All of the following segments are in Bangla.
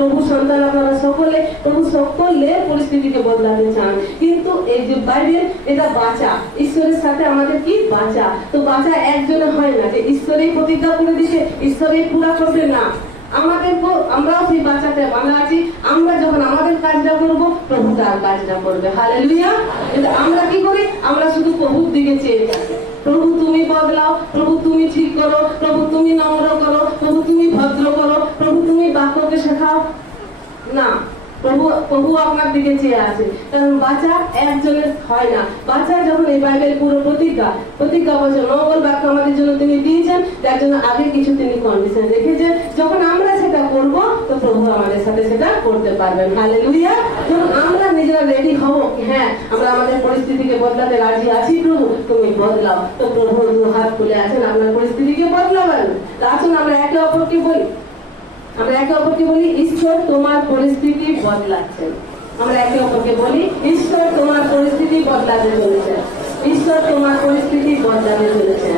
প্রভু সন্তান আপনারা সকলে, প্রভু সকলের পরিস্থিতিকে বদলাতে চান। কিন্তু এই যে বাইবেল, এটা বাঁচা, ঈশ্বরের সাথে আমাদের কি বাঁচা। তো বাঁচা একজনে হয় না যে ঈশ্বরেই প্রতিজ্ঞা করে দিচ্ছে, ঈশ্বরেই পুরা করবে না। আমরাও সেই বাঁচাতে বাঁধা আছি। আমরা যখন আমাদের কাজটা করবো, প্রভু তার কাজটা করবে। হালেলুয়া। কিন্তু আমরা কি করি? আমরা শুধু প্রভুর দিকে চেয়ে থাকি। প্রভু তুমি বদলাও, প্রভু তুমি ঠিক করো, প্রভু তুমি নম্র করো, প্রভু তুমি ভদ্র করো, প্রভু তুমি বাক্যকে শেখাও। না, প্রভু আপনার দিকে চেয়ে আছে। কারণ বাঁচা একজনের হয় না। বাঁচা যখন এই বাইবেল পুরো প্রতিজ্ঞা বছর নবল বাক্য আমাদের জন্য তিনি দিয়েছেন, যার জন্য আগে কিছু তিনি কন্ডিশন রেখেছেন। যখন আমরা সেটা করব, তো প্রভু আমাদের সাথে সেটা করতে পারবেন। হালেলুয়া। যখন আমরা নিজেরা রেডি হব, হ্যাঁ আমরা আমাদের পরিস্থিতিকে বদলাতে রাজি আছি, প্রভু তুমি বদলাও, তো প্রভু হাত খুলে আছেন আপনার পরিস্থিতিকে বদলাবেন। আসুন আমরা একে অপরকে বলি, ঈশ্বর তোমার পরিস্থিতি বদলাচ্ছেন। আমরা একে অপরকে বলি, ঈশ্বর তোমার পরিস্থিতি বদলাতে চলেছে, ঈশ্বর তোমার পরিস্থিতি বদলাতে চলেছে।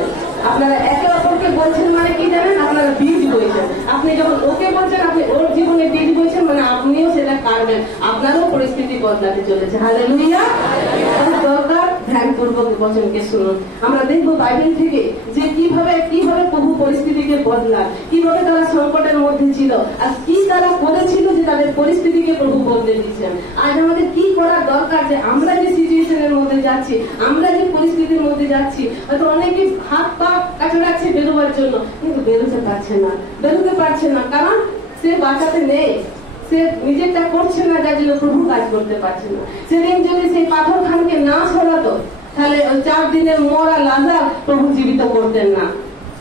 আপনারা একে অপরকে বলছেন মানে কি জানেন? আপনারা বীজ বইছেন। আপনি যখন ওকে বলছেন, আপনি ওর জীবনে বীজ বইছেন, মানে আপনিও সেটা কাটবেন, আপনারও পরিস্থিতি বদলাতে চলেছে। হালেলুয়া। দরকার ধ্যানপূর্বক বচনকে শুনুন। আমরা দেখবো বাইবেল থেকে যে কিভাবে প্রভু পরিস্থিতিকে বদলান, কিভাবে তারা সংকটের মধ্যে ছিল, আর কি তারা করেছিল যে তাদের পরিস্থিতিকে প্রভু বদলে দিচ্ছেন। আজ আমাদের কি করার দরকার যে আমরা যে সিচুয়েশনের মধ্যে যাচ্ছি, আমরা যে পরিস্থিতির মধ্যে যাচ্ছি, হয়তো অনেকে হাত পা কাছাকাছি বেরোবার জন্য, কিন্তু বেরোতে পারছে না, কারণ সে বাঁচাতে নেই, সে নিজেরটা করছে না, যার জন্য প্রভু কাজ করতে পারছে না। সেদিন যদি সেই পাথর খানকে না সরাতো, তাহলে 4 দিনের মরা লাজার প্রভু জীবিত করতেন না।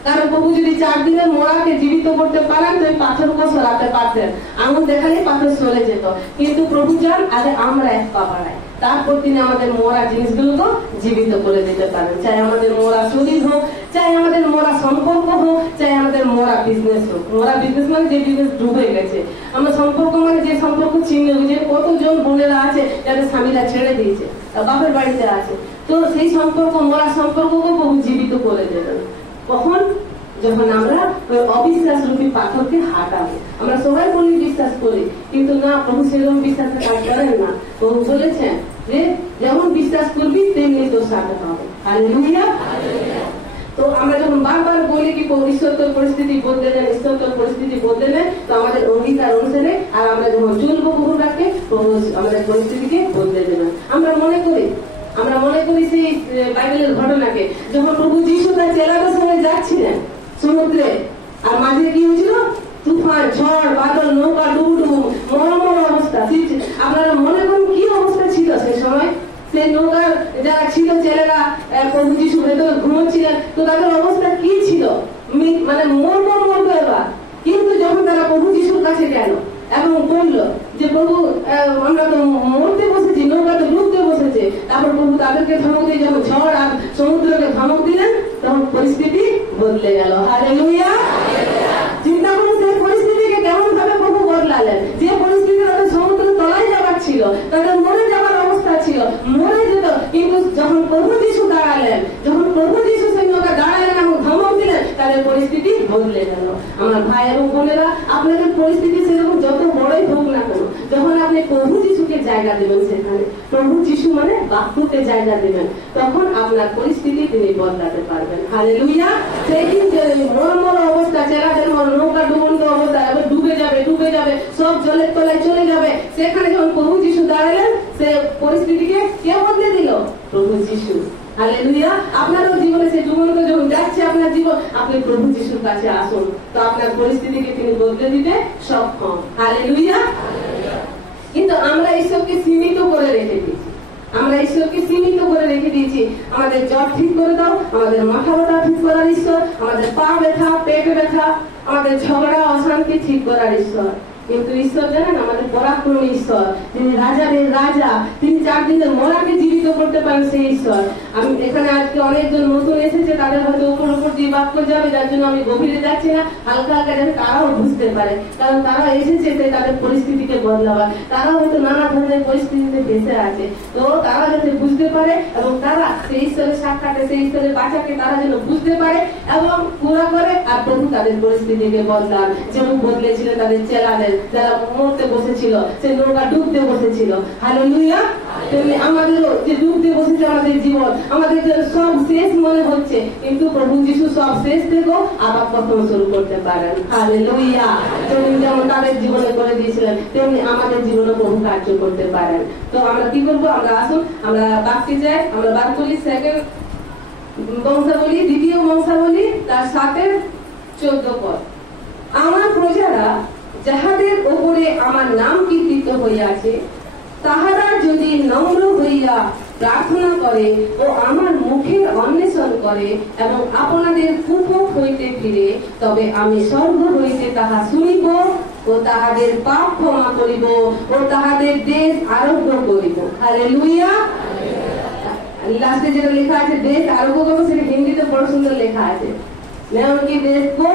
কারণ প্রভু যদি 4 দিনের মরাকে জীবিত করতে পারেন, তো এই পাথরকে সরাতে পারতেন। আঙুল দেখালেই পাথর সরে যেত। কিন্তু প্রভু চান আগে আমরা এক পা বাড়াই, তারপর তিনি আমাদের মরা জিনিসগুলোকে জীবিত করে দিতে পারেন। চাই আমাদের মরা শরীর হোক, চাই আমাদের মরা সম্পর্ক হোক, চাই আমাদের মরা বিজনেস হোক। মরা বিজনেস মানে যে বিজনেস ডুবে গেছে। আমরা সম্পর্ক মানে যে সম্পর্ক ছিন্ন হয়েছে। কতজন বোনেরা আছে যাদের স্বামীরা ছেড়ে দিয়েছে, বাপের বাড়িতে আছে, তো সেই সম্পর্ক, মরা সম্পর্ককে প্রভু জীবিত করে দেবেন। কখন? যখন আমরা ওই অবিশ্বাস রূপী পাথরকে হাঁটাবো। আমরা সবাই বলি বিশ্বাস করি, কিন্তু না, প্রভু সেরকম বিশ্বাসে কাজ করেন না। প্রভু বলেছেন যে যেমন বিশ্বাস করবি তেমনি তোর সাথে হবে। হালেলুয়া। তো আমরা যখন বারবার বলি কি ঈশ্বর তোর পরিস্থিতি বদলে দেন, ঈশ্বর তোর পরিস্থিতি বদলে দেন, তো আমাদের অঙ্গীকার অনুসারে আর আমরা যখন চলবো প্রভুর কাছে, প্রভু আমাদের পরিস্থিতিকে বদলে দেবেন। আমরা মনে করি সেই বাইবেলের ঘটনাকে, যখন প্রভু যিশু তার চেলাদের সঙ্গে যাচ্ছিলেন সমুদ্রে, আর মাঝে কি হয়েছিল? তুফান, ঝড়, বাদল, নৌকা ডুবুডুবু, মরমর অবস্থা। আপনারা মনে করুন কি অবস্থা ছিল সেই সময়। সেই নৌকার যারা ছিল ছেলেরা, প্রভু যিশু ভেতরে ঘুমোচ্ছিলেন, তো তাদের অবস্থা কি ছিল? মানে মরবো এবার। কিন্তু যখন তারা প্রভু যিশুর কাছে গেল এবং বলল যে প্রভু আমরা তো মরতে বসেছি, নৌকা তো ডুবতে বসেছে, তারপর প্রভু তাদেরকে ধমক দিয়ে যখন ঝড় আর সমুদ্রকে ধমক দিলেন, তখন পরিস্থিতি বদলে গেল। হালেলুয়া। চিন্তা করুন সেই পরিস্থিতিকে কেমন ভাবে প্রভু বদলালেন। যে পরিস্থিতি তাদের সমুদ্রের তলায় যাবার ছিল, তাদের মরে যাবার অবস্থা ছিল, মরে যেত, কিন্তু যখন প্রভু যিশু দাঁড়ালেন, যখন প্রভু যিশু সেই নৌকা দাঁড়ালেন এবং ধমক দিলেন, তাদের পরিস্থিতি বদলে গেল। আমার ভাই এবং বোনেরা, আপনাদের পরিস্থিতি সেরকম যত বড়ই হোক না কেন, যখন আপনি প্রভু যিশুকে জায়গা দেবেন, সেখানে প্রভু যিশু মানে বাক্যকে জায়গা দেবেন, তখন আপনার পরিস্থিতি তিনি বদলাতে পারবেন। হালেলুয়া। সেই দিন যে মরমর অবস্থা, চেলাদের নৌকা ডুবন্ত অবস্থা, এবার ডুবে যাবে, সব জলের তলায় চলে যাবে, সেখানে যখন প্রভু যিশু দাঁড়ালেন, সে পরিস্থিতিকে কে বদলে দিল? প্রভু যিশু। হালেলুয়া। আপনারও জীবনে সেই ডুবন্ত যখন যাচ্ছে আপনার জীবন, আপনি প্রভু যিশুর কাছে আসুন, তো আপনার পরিস্থিতিকে তিনি বদলে দিতে সক্ষম। হালেলুয়া। কিন্তু আমরা ঈশ্বরকে সীমিত করে রেখে দিয়েছি। আমাদের জ্বর ঠিক করে দাও, আমাদের মাথা ব্যথা ঠিক করার ঈশ্বর, আমাদের পা ব্যথা, পেট ব্যথা, আমাদের ঝগড়া অশান্তি ঠিক করার ঈশ্বর। কিন্তু ঈশ্বর জানেন আমাদের পরাক্রমী ঈশ্বর, তিনি রাজাদের রাজা, তিনি 4 দিনের মরাকে জীবিত করতে পারেন সেই ঈশ্বর। আমি এখানে আজকে অনেকজন নতুন এসেছে, তাদের হয়তো উপর উপর দিয়ে বাক্য যাবে, যার জন্য আমি গভীরে যাচ্ছি না, হালকা হালকা যাতে তারাও বুঝতে পারে, কারণ তারা এসেছে তাদের পরিস্থিতিকে বদলাবার, তারা হয়তো নানা ধরনের পরিস্থিতিতে ফেসে আছে, তো তারা যাতে বুঝতে পারে এবং তারা সেই ঈশ্বরের সাক্ষাতে সেই ঈশ্বরের বাঁচাকে তারা যেন বুঝতে পারে এবং পুরা করে, আর প্রভু তাদের পরিস্থিতিকে বদলান, যেমন বদলেছিলেন তাদের চেলাদের যারা মরতে বসেছিল, সে নৌকা ডুবতে বসেছিল। হালেলুয়া। তেমনি আমাদেরও যে ডুবতে বসেছে আমাদের জীবন, আমাদের সব শেষ মনে হচ্ছে, কিন্তু প্রভু যিশু সব শেষ থেকেও আবার প্রথম শুরু করতে পারেন। হালেলুয়া। যেমন তাদের জীবনে করে দিয়েছিলেন, তেমনি আমাদের জীবনে প্রভু কার্য করতে পারেন। তো আমরা কি করবো? আমরা আসুন আমরা বাক্যে যাই, আমরা বার করি সেকেন্ড বংশাবলী, দ্বিতীয় বংশাবলী তার 7:14 পদ। আমার প্রজারা যাহাদের উপরে আমার নাম কীর্তিত হইয়াছে, তাহারা যদি নম্র হইয়া প্রার্থনা করে ও আমার মুখের অন্বেষণ করে এবং আপনাদের কুপথ হইতে ফিরে, তবে আমি স্বর্গ হইতে তাহা শুনিব ও তাহাদের পাপ ক্ষমা করিব ও তাহাদের দেশ আরোগ্য করিব। হালেলুয়া। লাস্টে যেটা লেখা আছে দেশ আরোগ্য করবো, সেটা হিন্দিতে বড় সুন্দর লেখা আছে, मैं उनके देश को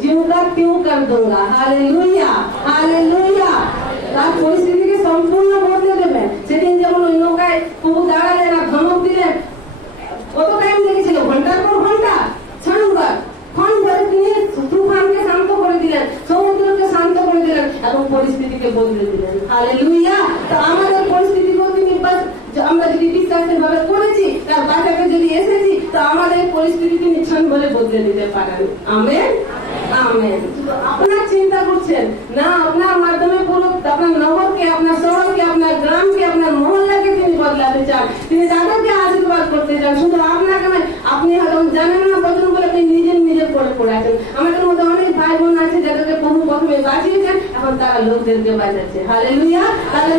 ज्यों का त्यों कर दूंगा। Hallelujah, hallelujah. তার পরিস্থিতিকে সম্পূর্ণ বদলে দেবেন। সেদিন যেমন ওই নৌকায় প্রভু দাঁড়ালেন আর ধমক দিলেন, কত টাইম লেগেছিল? ঘন্টার পর ঘন্টা, ক্ষণ ধরে তিনি তুফানকে শান্ত করে দিলেন, সমুদ্রকে শান্ত করে দিলেন এবং পরিস্থিতিকে বদলে দিলেন। হালেলুয়া। তো আমাদের পরিস্থিতিকেও তিনি, আমরা যদি বিশ্বাসের ভাবে করেছি, তার বাঁচাকে যদি এসেছি, তো আমাদের পরিস্থিতি তিনি ক্ষণ ভরে বদলে দিতে পারেন। Amen, amen. আপনার চিন্তা করছেন না, আপনার মাধ্যমে পুরো আপনার নগরকে, আপনার শহরকে, আপনার গ্রামকে, আপনার মহল্লাকে তিনি বদলাতে চান, তিনি তাদেরকে আশীর্বাদ করতে চান। শুধু আপনাকে নয়, আপনি হয়তো জানেন না বচন বলে আপনি নিজের পড়ে আছেন। আমাদের মধ্যে অনেক ভাই বোন আছে যাদেরকে প্রভু প্রথমে বাঁচিয়েছেন, এখন তারা লোকদেরকে বাঁচাচ্ছে। হালেলুয়া। তাদের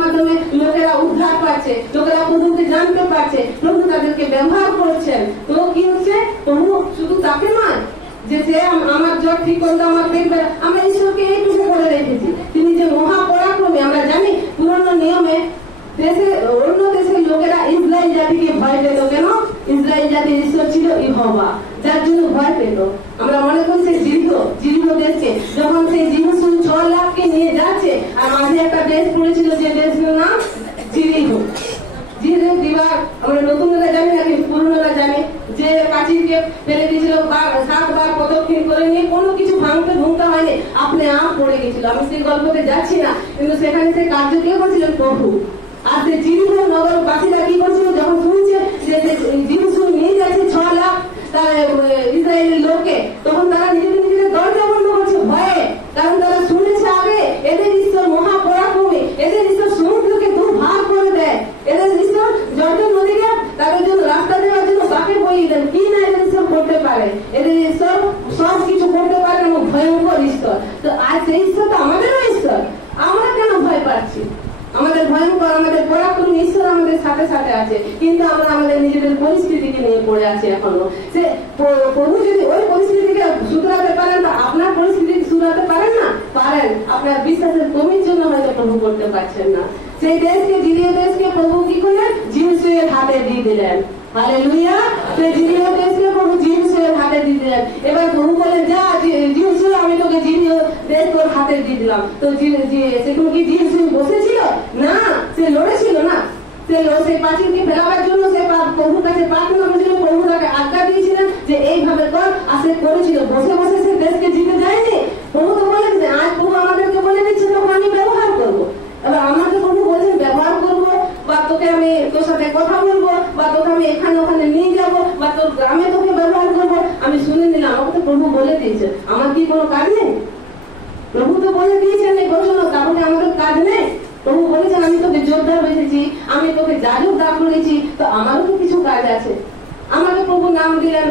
মাধ্যমে লোকেরা উদ্ধার পাচ্ছে, লোকেরা প্রভুকে জানতে পারছে, প্রভু তাদেরকে ব্যবহার করছেন। তো কি হচ্ছে? প্রভু শুধু তাকে নয় যে সে আমার জ্বর ঠিক করতে, আমার পেট ব্যথা, আমরা ঈশ্বরকে এইটুকু করে রেখেছি, তিনি যে মহাপরাক্রমী। আমরা জানি পুরনো নিয়মে অন্য দেশের লোকেরা ইসরায়েল জাতিকে ভয় পেত। কেন? ইসরায়েল জাতির ঈশ্বর ছিল ইহোভা, যার জন্য ভয় পেত। আমরা মনে করি সেই জিরিহো দেশকে যখন সেই জিহুসু 6 লাখকে নিয়ে যাচ্ছে, আর মাঝে একটা দেশ পড়েছিল, যে দেশের নাম জিরিহো। দিবার আমরা নতুনরা জানি নাকি পুরনোরা জানি, যে প্রাচীরকে ফেলে দিয়েছিল 7 বার প্রদক্ষিণ করে নিয়ে, কোনো কিছু ভাঙতে হয়নি, আপনি আপ পড়ে গেছিল। আমি সেই গল্পতে যাচ্ছি না, কিন্তু সেখানে সেই কার্য কে করছিলেন? প্রভু। আর সে জিরিহো নগরবাসীরা কি করছিল? যখন শুনছে যে জিহুসু নিয়ে যাচ্ছে 6 লাখ ইসরায়েলের লোককে, তখন তারা নিজেদের দরজা বন্ধ করছে ভয়ে, কারণ তারা শুনেছে আগে এদের ঈশ্বর মহাপরাক্রমী, এদের ঈশ্বর সমুদ্রকে দুভাগ করে দেয়, এদের ঈশ্বর জর্দান নদীকে তাদের জন্য রাস্তা দেওয়ার জন্য বাঁকে বইয়ে দেন। কি না এদের ঈশ্বর করতে পারে? এদের ঈশ্বর সব কিছু করতে পারে এবং ভয়ঙ্কর ঈশ্বর। তো আজ সেই ঈশ্বর তো আমাদেরও ঈশ্বর, আমরা কেন ভয় পাচ্ছি? আমাদের ভয়ঙ্কর, আমাদের পরাক্রমী ঈশ্বর আমাদের সাথে সাথে আছে, কিন্তু আমরা আমাদের নিজেদের পরিস্থিতিকে নিয়ে পড়ে আছি এখনো। সে প্রভু যদি ওই পরিস্থিতিকে শুধরাতে পারেন, তা আপনার পরিস্থিতি শুধরাতে পারেন না? পারেন। আপনার বিশ্বাসের কমির জন্য হয়তো প্রভু করতে পারছেন না। সেই দেশকে, জিরিহো দেশকে প্রভু কি করলেন? জিহুসুয়ের হাতে দিয়ে দিলেন। হালেলুয়া। সেই জিরিহো দেশকে প্রভু জিহুসুয়ের হাতে দিয়ে দিলেন। এবার প্রভু বলেন, যা জিহুসু, আমি তোকে জিরিহো দেশ তোর হাতে দিয়ে দিলাম। তো সেখানে কি জিহুসু বসেছিল? না, সে লড়েছিল না। সেই প্রাচীরকে ফেলাবার জন্য সে প্রভুর কাছে প্রার্থনা করেছিল, প্রভু তাকে আজ্ঞা দিয়েছিলেন যে এইভাবে কর, আর সে করেছিল। বসে বসে সে দেশকে জিতে যায়নি। প্রভু তো বলেন যে আজ প্রভু আমাদেরকে বলে দিচ্ছে, তখন আমি ব্যবহার করবো। এবার আমাকে প্রভু বলছেন ব্যবহার করবো, বা তোকে আমি তোর সাথে কথা বলবো, বা তোকে আমি এখানে ওখানে নিয়ে যাবো, বা তোর গ্রামে তোকে ব্যবহার করবো। আমি শুনে নিলাম, আমাকে তো প্রভু বলে দিয়েছে, আমার কি কোনো কাজ নেই? প্রভু তো বলে দিয়েছেন এই ঘোষণা, তাহলে আমাদের কাজ নেই? প্রভু বলেছেন আমি তোকে যোদ্ধা হয়েছি, আমি তোকে যাজক দান করেছি, তো আমারও তো কিছু কাজ আছে। আমাকে প্রভু নাম দিলেন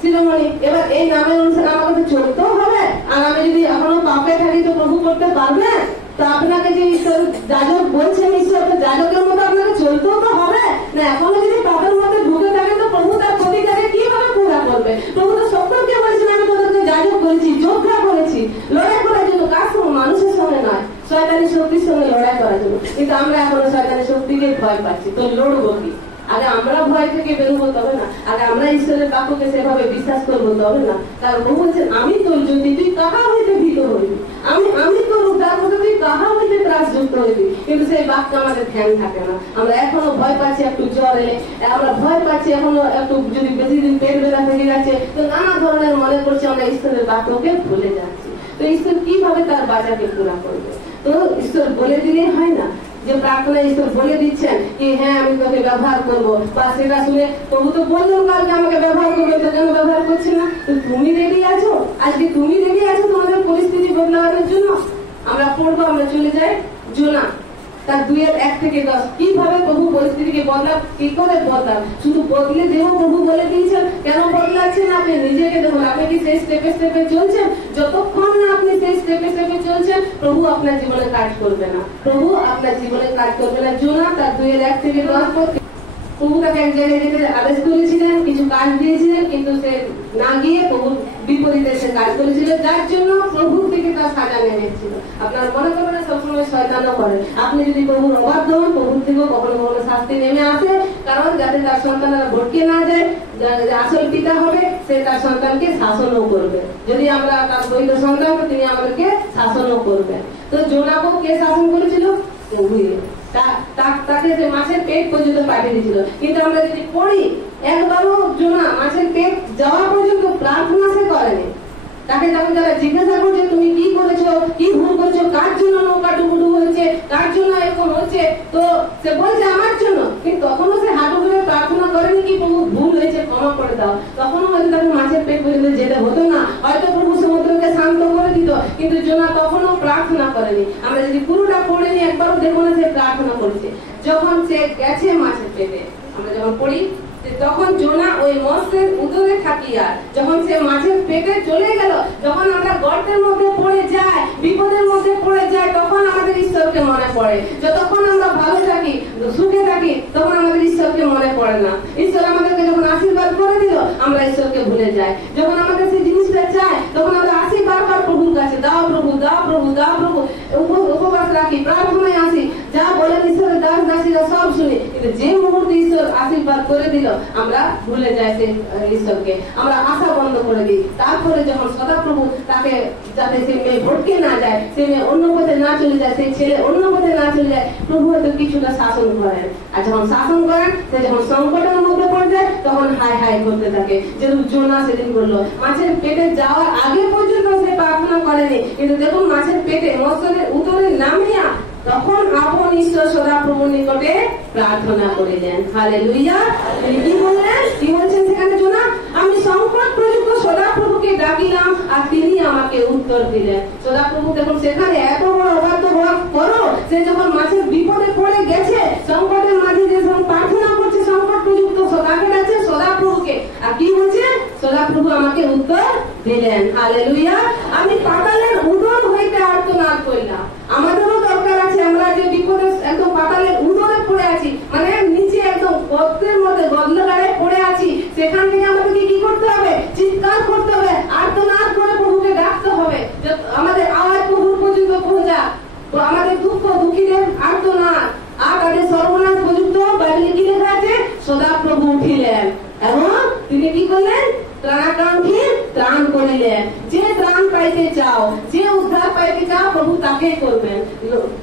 শিরোমণি, এবার এই নামের অনুসারে আমাকে চলতেও হবে। আর আমি যদি এখনো পাপে থাকি, তো প্রভু করতে পারবে? তো আপনাকে যে ঈশ্বর যাজক বলছেন, ঈশ্বর তো যাজকের মতো আপনাকে চলতেও তো হবে না। এখনো যদি পাপের মধ্যে ঢুকে থাকে, তো প্রভু তার প্রতিকারে কিভাবে পুরা করবে? প্রভু তো সকলকে বলেছেন আমি তোদেরকে যাজক করেছি, যোদ্ধা করেছি, লড়াই করার জন্য। কার সঙ্গে? মানুষের সঙ্গে নয়, শয়তানি শক্তির সঙ্গে লড়াই করার জন্য। কিন্তু আমরা এখনো শয়তানের শক্তিকে ভয় পাচ্ছি। তো লড়বো কি? আগে আমরা ভয় থেকে বেরোবো, তবে না আগে আমরা ঈশ্বরের বাক্যকে সেভাবে বিশ্বাস করবো, তবে না। কারণ প্রভু বলছেন, আমি তোর যদি তুই কাহা হইতে ভীত হইবি, আমি তোর উদ্ধার করতে তুই কাহা হইতে ত্রাসযুক্ত হইবি। কিন্তু সেই বাক্য আমাদের ধ্যান থাকে না। আমরা এখনো ভয় পাচ্ছি একটু জ্বর এলে, আমরা ভয় পাচ্ছি এখনো একটু যদি বেশি দিন পেট ব্যথা থেকে যাচ্ছে, তো নানা ধরনের মনে করছি আমরা ঈশ্বরের বাক্যকে ভুলে যাচ্ছি। তো ঈশ্বর কিভাবে তার বাজারকে পুরা করবে? তো ঈশ্বর বলে দিলে হয় না যে প্রার্থনা ঈশ্বর বলে দিচ্ছেন কি হ্যাঁ আমি তোকে ব্যবহার করবো, বা সেটা শুনে প্রভু তো বললেন কালকে আমাকে ব্যবহার করবে, তো কেন ব্যবহার করছে না? তো তুমি রেডি আছো? আজকে তুমি রেডি আছো তোমাদের পরিস্থিতি বদলানোর জন্য? আমরা পড়বো, আমরা চলে যাই জোনা তার 2:1-10 কিভাবে প্রভু পরিস্থিতিকে বদলান, কি করে বদলান। শুধু বদলে দেহ প্রভু বলে দিয়েছেন, কেন বদলাচ্ছেন? আপনি নিজেকে দেখুন, আপনি কি সেই স্টেপে স্টেপে চলছেন? যতক্ষণ না আপনি সেই স্টেপে স্টেপে চলছেন, প্রভু আপনার জীবনে কাজ করবে না, প্রভু আপনার জীবনে কাজ করবে না। জোনা তার 2:1-10 প্রভু তাকে এক জায়গায় যেতে আদেশ করেছিলেন, কিছু কাজ দিয়েছিলেন, কিন্তু সে না গিয়ে প্রভুর বিপরীতে সে কাজ করেছিল, যার জন্য প্রভুর থেকে তার সাজা নেমে এসেছিল। আপনার মনে করবেন না সবসময় শয়তানও করে, আপনি যদি প্রভুর অবাধ্য হন, প্রভুর থেকেও কখনো কখনো শাস্তি নেমে আসে, কারণ যাতে তার সন্তানরা ভটকে না যায়, আসল পিতা হবে সে তার সন্তানকে শাসনও করবে। যদি আমরা তার বৈধ সন্তান, তিনি আমাদেরকে শাসনও করবেন। তো জোনাকেও কে শাসন করেছিল? প্রভুই। তাকে যে মাছের পেট পর্যন্ত পাঠিয়ে দিয়েছিল। কিন্তু আমরা যদি পড়ি, একবারও জোনা মাছের পেট যাওয়া পর্যন্ত প্রার্থনা সে করেনি। তাকে যখন যারা জিজ্ঞাসা করছে তুমি কি করেছো, কি ভুল করেছো, কার জন্য নৌকা ডুবুডুবু হয়েছে, কার জন্য এরকম হচ্ছে, তো সে বলছে আমার জন্য। কিন্তু তখনও সে হাঁটু করে প্রার্থনা করেনি কি প্রভু ভুল হয়েছে ক্ষমা করে দাও। তখনও হয়তো তাকে মাছের পেট পর্যন্ত যেতে হতো না, হয়তো প্রভু সমুদ্রকে শান্ত করে দিত, কিন্তু জোনা তখনও প্রার্থনা করেনি। আমরা যদি পুরোটা পড়িনি, একবারও দেখবো না সে প্রার্থনা করেছে। যখন সে গেছে মাছের পেটে, আমরা যখন পড়ি, তখন জোনা ওই মৎস্যের উদরে থাকিয়া যখন সে মাছের পেটে চলে গেল, যখন আমরা গর্তের মধ্যে পড়ে যাই, বিপদের মধ্যে পড়ে যাই, তখন আমাদের ঈশ্বরকে মনে পড়ে। যতক্ষণ আমরা ভালো থাকি, সুখে থাকি, তখন আমাদের ঈশ্বরকে মনে পড়ে না। ঈশ্বর আমাদেরকে যখন আশীর্বাদ করে দিল, আমরা ঈশ্বরকে ভুলে যাই। যখন আমাদের সেই জিনিসটা চাই, তখন আমরা আসি বারবার প্রভুর কাছে, দাও প্রভু, দাও প্রভু, দাও প্রভু, উপবাস রাখি, প্রার্থনায় আসি, যা বলেন ঈশ্বরের দাস দাসীরা সব শুনি। কিন্তু যে মুহূর্তে ঈশ্বর আশীর্বাদ করে দিল, আমরা ভুলে যাই সেই ঈশ্বরকে, আমরা আশা বন্ধ করে দিই। তারপরে যখন সদাপ্রভু তাকে যাতে সে মেয়ে ভটকে না যায়, সে মেয়ে অন্য পথে না চলে যায়, সেই ছেলে অন্য পথে না চলে যায়, প্রভু হয়তো কিছুটা শাসন করেন। আর যখন শাসন করেন, সে যখন সংকটের মধ্যে পড়ে যায়, তখন হাই হাই করতে থাকে। যেরকম জোনা সেদিন বললো, মাছের পেটে যাওয়ার আগে পর্যন্ত সে প্রার্থনা করেনি, কিন্তু দেখুন মাছের পেটে মৎস্যের উদরে নামিয়া তখন আপন ঈশ্বর সদাপ্রভুর নিকটে প্রার্থনা করিলেন। হালেলুয়া। তিনি কি বললেন, কি বলছেন সেখানে জোনা? আমি সংকট প্রযুক্ত সদাপ্রভুকে ডাকিলাম আর তিনি আমাকে উত্তর দিলেন। সদাপ্রভু দেখুন সেখানে এত বড় অবাধ্য হওয়ার পরও সে যখন মাছের বিপদে পড়ে গেছে, সংকটের মাঝে যে প্রার্থনা করছে, সংকট প্রযুক্ত তাকে ডাকছে সদাপ্রভুকে, আর কি বলছে? সদাপ্রভু আমাকে উত্তর দিলেন। হালেলুয়া। আমি পাতালের উদর হইতে আর্তনাদ করিলাম। আমাদেরও দরকার আছে, আমরা যে বিপদে একদম পাতালের উদরে পড়ে আছি, মানে নিচে একদম গর্তের মধ্যে গদলাগাড়ে পড়ে আছি, সেখান থেকে আমাদেরকে কি করতে হবে? চিৎকার করতে হবে, আর্তনাদ করে প্রভুকে ডাকতে হবে। আমাদের আওয়াজ প্রভুর পর্যন্ত পৌঁছা, আমাদের দুঃখ দুঃখীদের আর্তনাদ আর তাদের সর্বনাশ পর্যন্ত বাইবেলে কি লেখা আছে? সদাপ্রভু উঠিলেন এবং তিনি কি করলেন? ত্রাণাকাঙ্ক্ষী ত্রাণ করিলেন। যে ত্রাণ পাইতে চাও, যে উদ্ধার পাইতে চাও, প্রভু তাকে করবেন।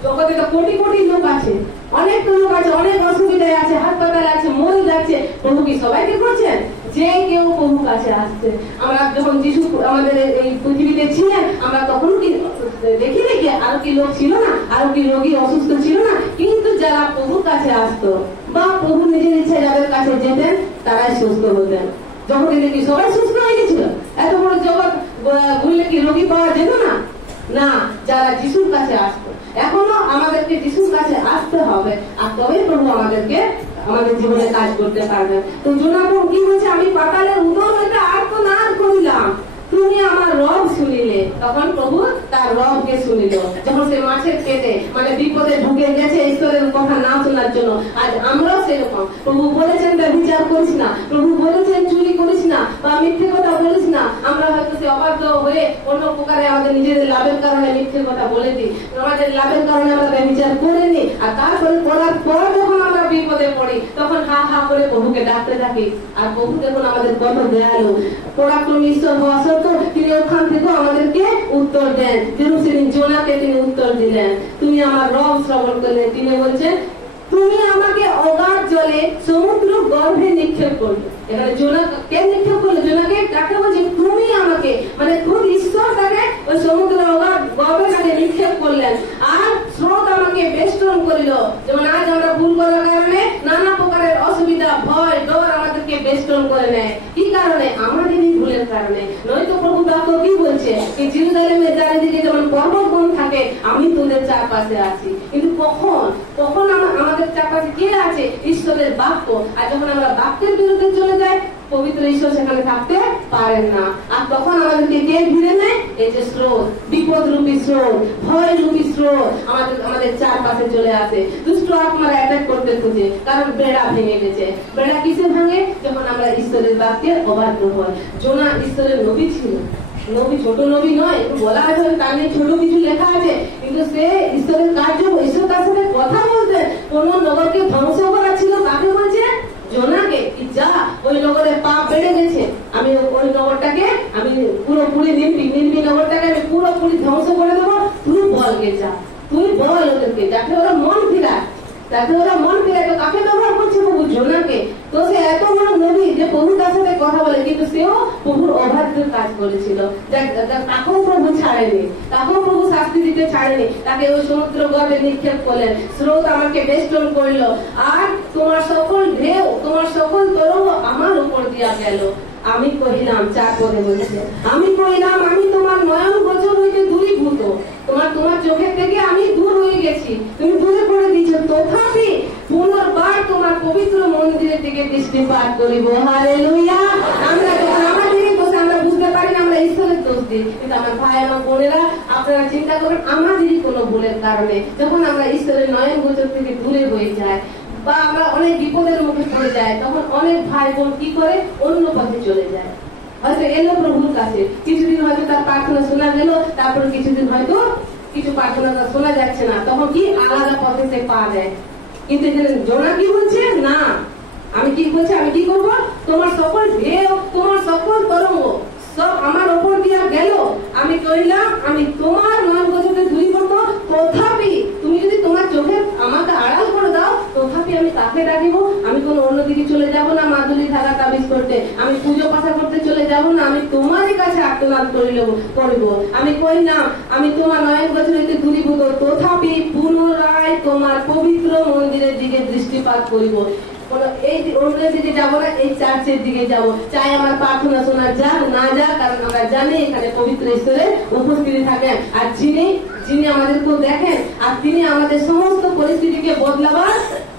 জগতে তো কোটি কোটি লোক আছে, অনেক লোক আছে, অনেক অসুবিধায় আছে, হাসপাতালে আছে, মরে যাচ্ছে, প্রভু কি সবাইকে করছেন? যে কেউ প্রভু কাছে আসছে। আমরা যখন যিশু আমাদের এই পৃথিবীতে ছিলেন, আমরা তখন কি দেখি নাকি আরো কি লোক ছিল না, আরো কি রোগী অসুস্থ ছিল না? কিন্তু যারা প্রভুর কাছে আসতো বা প্রভু নিজের ইচ্ছা যাদের কাছে যেতেন, তারাই সুস্থ হতেন। যখন কি সবাই সুস্থ হয়ে গেছিল? এত বড় জগৎ ঘুরলে কি রোগী পাওয়া যেত না? না, যারা যিশুর কাছে আসতো। এখনো আমাদেরকে যিশুর কাছে আসতে হবে, আর তবে প্রভু আমাদেরকে আমাদের জীবনে কাজ করতে পারবেন। তো জোনাথন কি বলছে? আমি পাতালের উদর হইতে আর্তনাদ করিলাম, তুমি আমার রব শুনিলে। তখন প্রভু তার রবকে শুনিল। যখন সে মাছের পেটে মানে বিপদে ঢুকে গেছে ঈশ্বরের কথা না শোনার জন্য, আজ আমরাও সেরকম। প্রভু বলেছেন ব্যভিচার করিস না, প্রভু বলেছেন চুরি করিস না, বা মিথ্যে কথা বলিস না। আমরা হয়তো সে অবাধ্য হয়ে অন্য প্রকারে আমাদের নিজেদের লাভের কারণে মিথ্যের কথা বলে দিই, আমাদের লাভের কারণে আমরা বিচার করে নিই, আর তারপরে করার পর যখন আমরা বিপদে পড়ি তখন হা হা করে প্রভুকে ডাকতে থাকি। আর প্রভু দেখুন আমাদের কত দয়ালু, পরাক্রমী ঈশ্বর হওয়া সত্ত্বেও তিনি ওখান থেকে আমাদেরকে উত্তর দেন। যেরূপ জোনাকে তিনি উত্তর দিলেন, তুমি আমার রব শ্রবণ করলে, তিনি বলছেন তুমি আমাকে অগাধ জলে সমুদ্র গর্ভে নিক্ষেপ করলে। এখানে জোনা কে নিক্ষেপ করলো? জোনাকে কাকে বলছে? তুমি আমাকে, মানে খুব ঈশ্বর তাকে ওই সমুদ্র অগাধ গর্ভে তাকে নিক্ষেপ করলেন। আর স্রোত আমাকে বেষ্টন করিল। যেমন আজ আমরা ভুল করার কারণে নানা প্রকারের অসুবিধা, ভয়, ডর আমাদেরকে বেষ্টন করে নেয়। কি কারণে? আমাদেরই ভুলের কারণে। নয়তো প্রভু বাক্য কি বলছে? যে জেরুজালেমের চারিদিকে যেমন পর্বতবন থাকে, আমি তোদের চারপাশে আছি। কিন্তু কখন আমাদের চারপাশে কে আছে? ঈশ্বরের বাক্য। আর যখন আমরা বাক্যের বিরুদ্ধে চলে যাই, পবিত্র ঈশ্বর সেখানে থাকতে পারেন না। আর তখন আমাদেরকে কে ঘিরে নেয়? এই যে স্রোত, বিপদ রূপী স্রোত, ভয় রূপী স্রোত আমাদের চারপাশে চলে আসে। দুষ্ট আত্মারা অ্যাটাক করতে খুঁজে, কারণ বেড়া ভেঙে গেছে। বেড়া কিসে ভাঙে? যখন আমরা ঈশ্বরের বাক্যে অবাধ্য হয়। জোনা ঈশ্বরের নবী ছিল, নবী ছোট নবী নয়, বলা আছে কানে ছোট কিছু লেখা আছে, কিন্তু সে ঈশ্বরের কার্য, ঈশ্বর তার সাথে কথা বলতে কোন নগরকে ধ্বংস করা ছিল। কাকে বলছে? জোনাকে। যা, ওই নগরে পাপ বেড়ে গেছে, আমি ওই নগরটাকে আমি পুরোপুরি নির্বি নগরটাকে আমি পুরোপুরি ধ্বংস করে দেবো। তুই বলকে যা, তুই বল ওদেরকে, যাতে ওরা মন ফিরায়। তো কাকে ব্যবহার করছে? প্রভু জোনাকে। তো সে এত বড় নবী যে প্রভু তার সাথে কথা বলে, কিন্তু সেও প্রভুর অবাধ্য কাজ করেছিল। তাকেও প্রভু ছাড়েনি, তাকেও প্রভু শাস্তি দিতে ছাড়েনি। তাকে ওই সমুদ্র গর্ভে নিক্ষেপ করলেন। স্রোত আমাকে বেষ্টন করলো, আর তোমার সকল ঢেউ, তোমার সকল তরঙ্গ আমার উপর দিয়া গেল। আমি কহিলাম, 4 পদে বলছে, আমি কহিলাম আমি তোমার নয়ন গোচর হইতে দূরীভূত, তোমার চোখের থেকে আমি দূর হয়ে গেছি, তুমি দূরে করে দিয়েছো। তথাপি পুনর্বার তোমার পবিত্র মন্দিরের দিকে দৃষ্টিপাত করিব। হালেলুয়া। আমরা যখন আমাদেরই দোষ আমরা বুঝতে পারি না, আমরা ঈশ্বরের দোষ দিই। কিন্তু আমার ভাই এবং বোনেরা, আপনারা চিন্তা করেন, আমাদেরই কোনো ভুলের কারণে যখন আমরা ঈশ্বরের নয়ন গোচর থেকে দূরে হয়ে যাই, বা আমরা অনেক বিপদের মুখে পড়ে যায়, তখন অনেক ভাই বোন কি করে? অন্য পথে চলে যায়। হয়তো এলো প্রভুর কাছে, কিছুদিন হয়তো তার প্রার্থনা শোনা গেল, তারপর কিছুদিন হয়তো কিছু প্রার্থনা শোনা যাচ্ছে না, তখন কি আলাদা পথে সে পা দেয়। কিন্তু এখানে জোনা কি বলছে? না, আমি কি বলছি? আমি কি করবো? তোমার সকল ঢেউ, তোমার সকল তরঙ্গ সব আমার ওপর দিয়া গেল। আমি কইলাম আমি তোমার নয়ন গোচরে দূরীভূত, তথাপি তুমি যদি তোমার চোখে আমাকে আড়াল করে দাও, তথাপি আমি তাকে ডাকিব। আমি কোনো অন্যদিকে চলে যাব না মাদুলি ধারা তাবিজ করতে, আমি পুজো পাঠা করতে চলে যাব না, আমি তোমারই কাছে আর্তনাদ করিব। আমি কইলাম আমি তোমার নয়ন গোচর হইতে দূরীভূত, তথাপি পুনরায় তোমার পবিত্র মন্দিরের দিকে দৃষ্টিপাত করিব। এই অন্যের দিকে যাবো না, এই চার্চের দিকে যাবো। চাই আমার প্রার্থনা শোনা যাক না যাক, কারণ আমরা জানি এখানে পবিত্র ঈশ্বরের উপস্থিতি থাকেন, আর যিনি আমাদেরকেও দেখেন, আর তিনি আমাদের সমস্ত পরিস্থিতিকে বদলাবার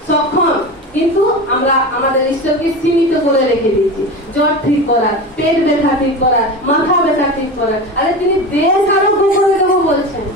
সক্ষম। কিন্তু আমরা আমাদের ঈশ্বরকে সীমিত করে রেখে দিয়েছি। জ্বর ঠিক করার, পেট ব্যথা ঠিক করার, মাথা ব্যথা ঠিক করার, আরে তিনি দেশ আরোগ্য করে দেবো বলছেন।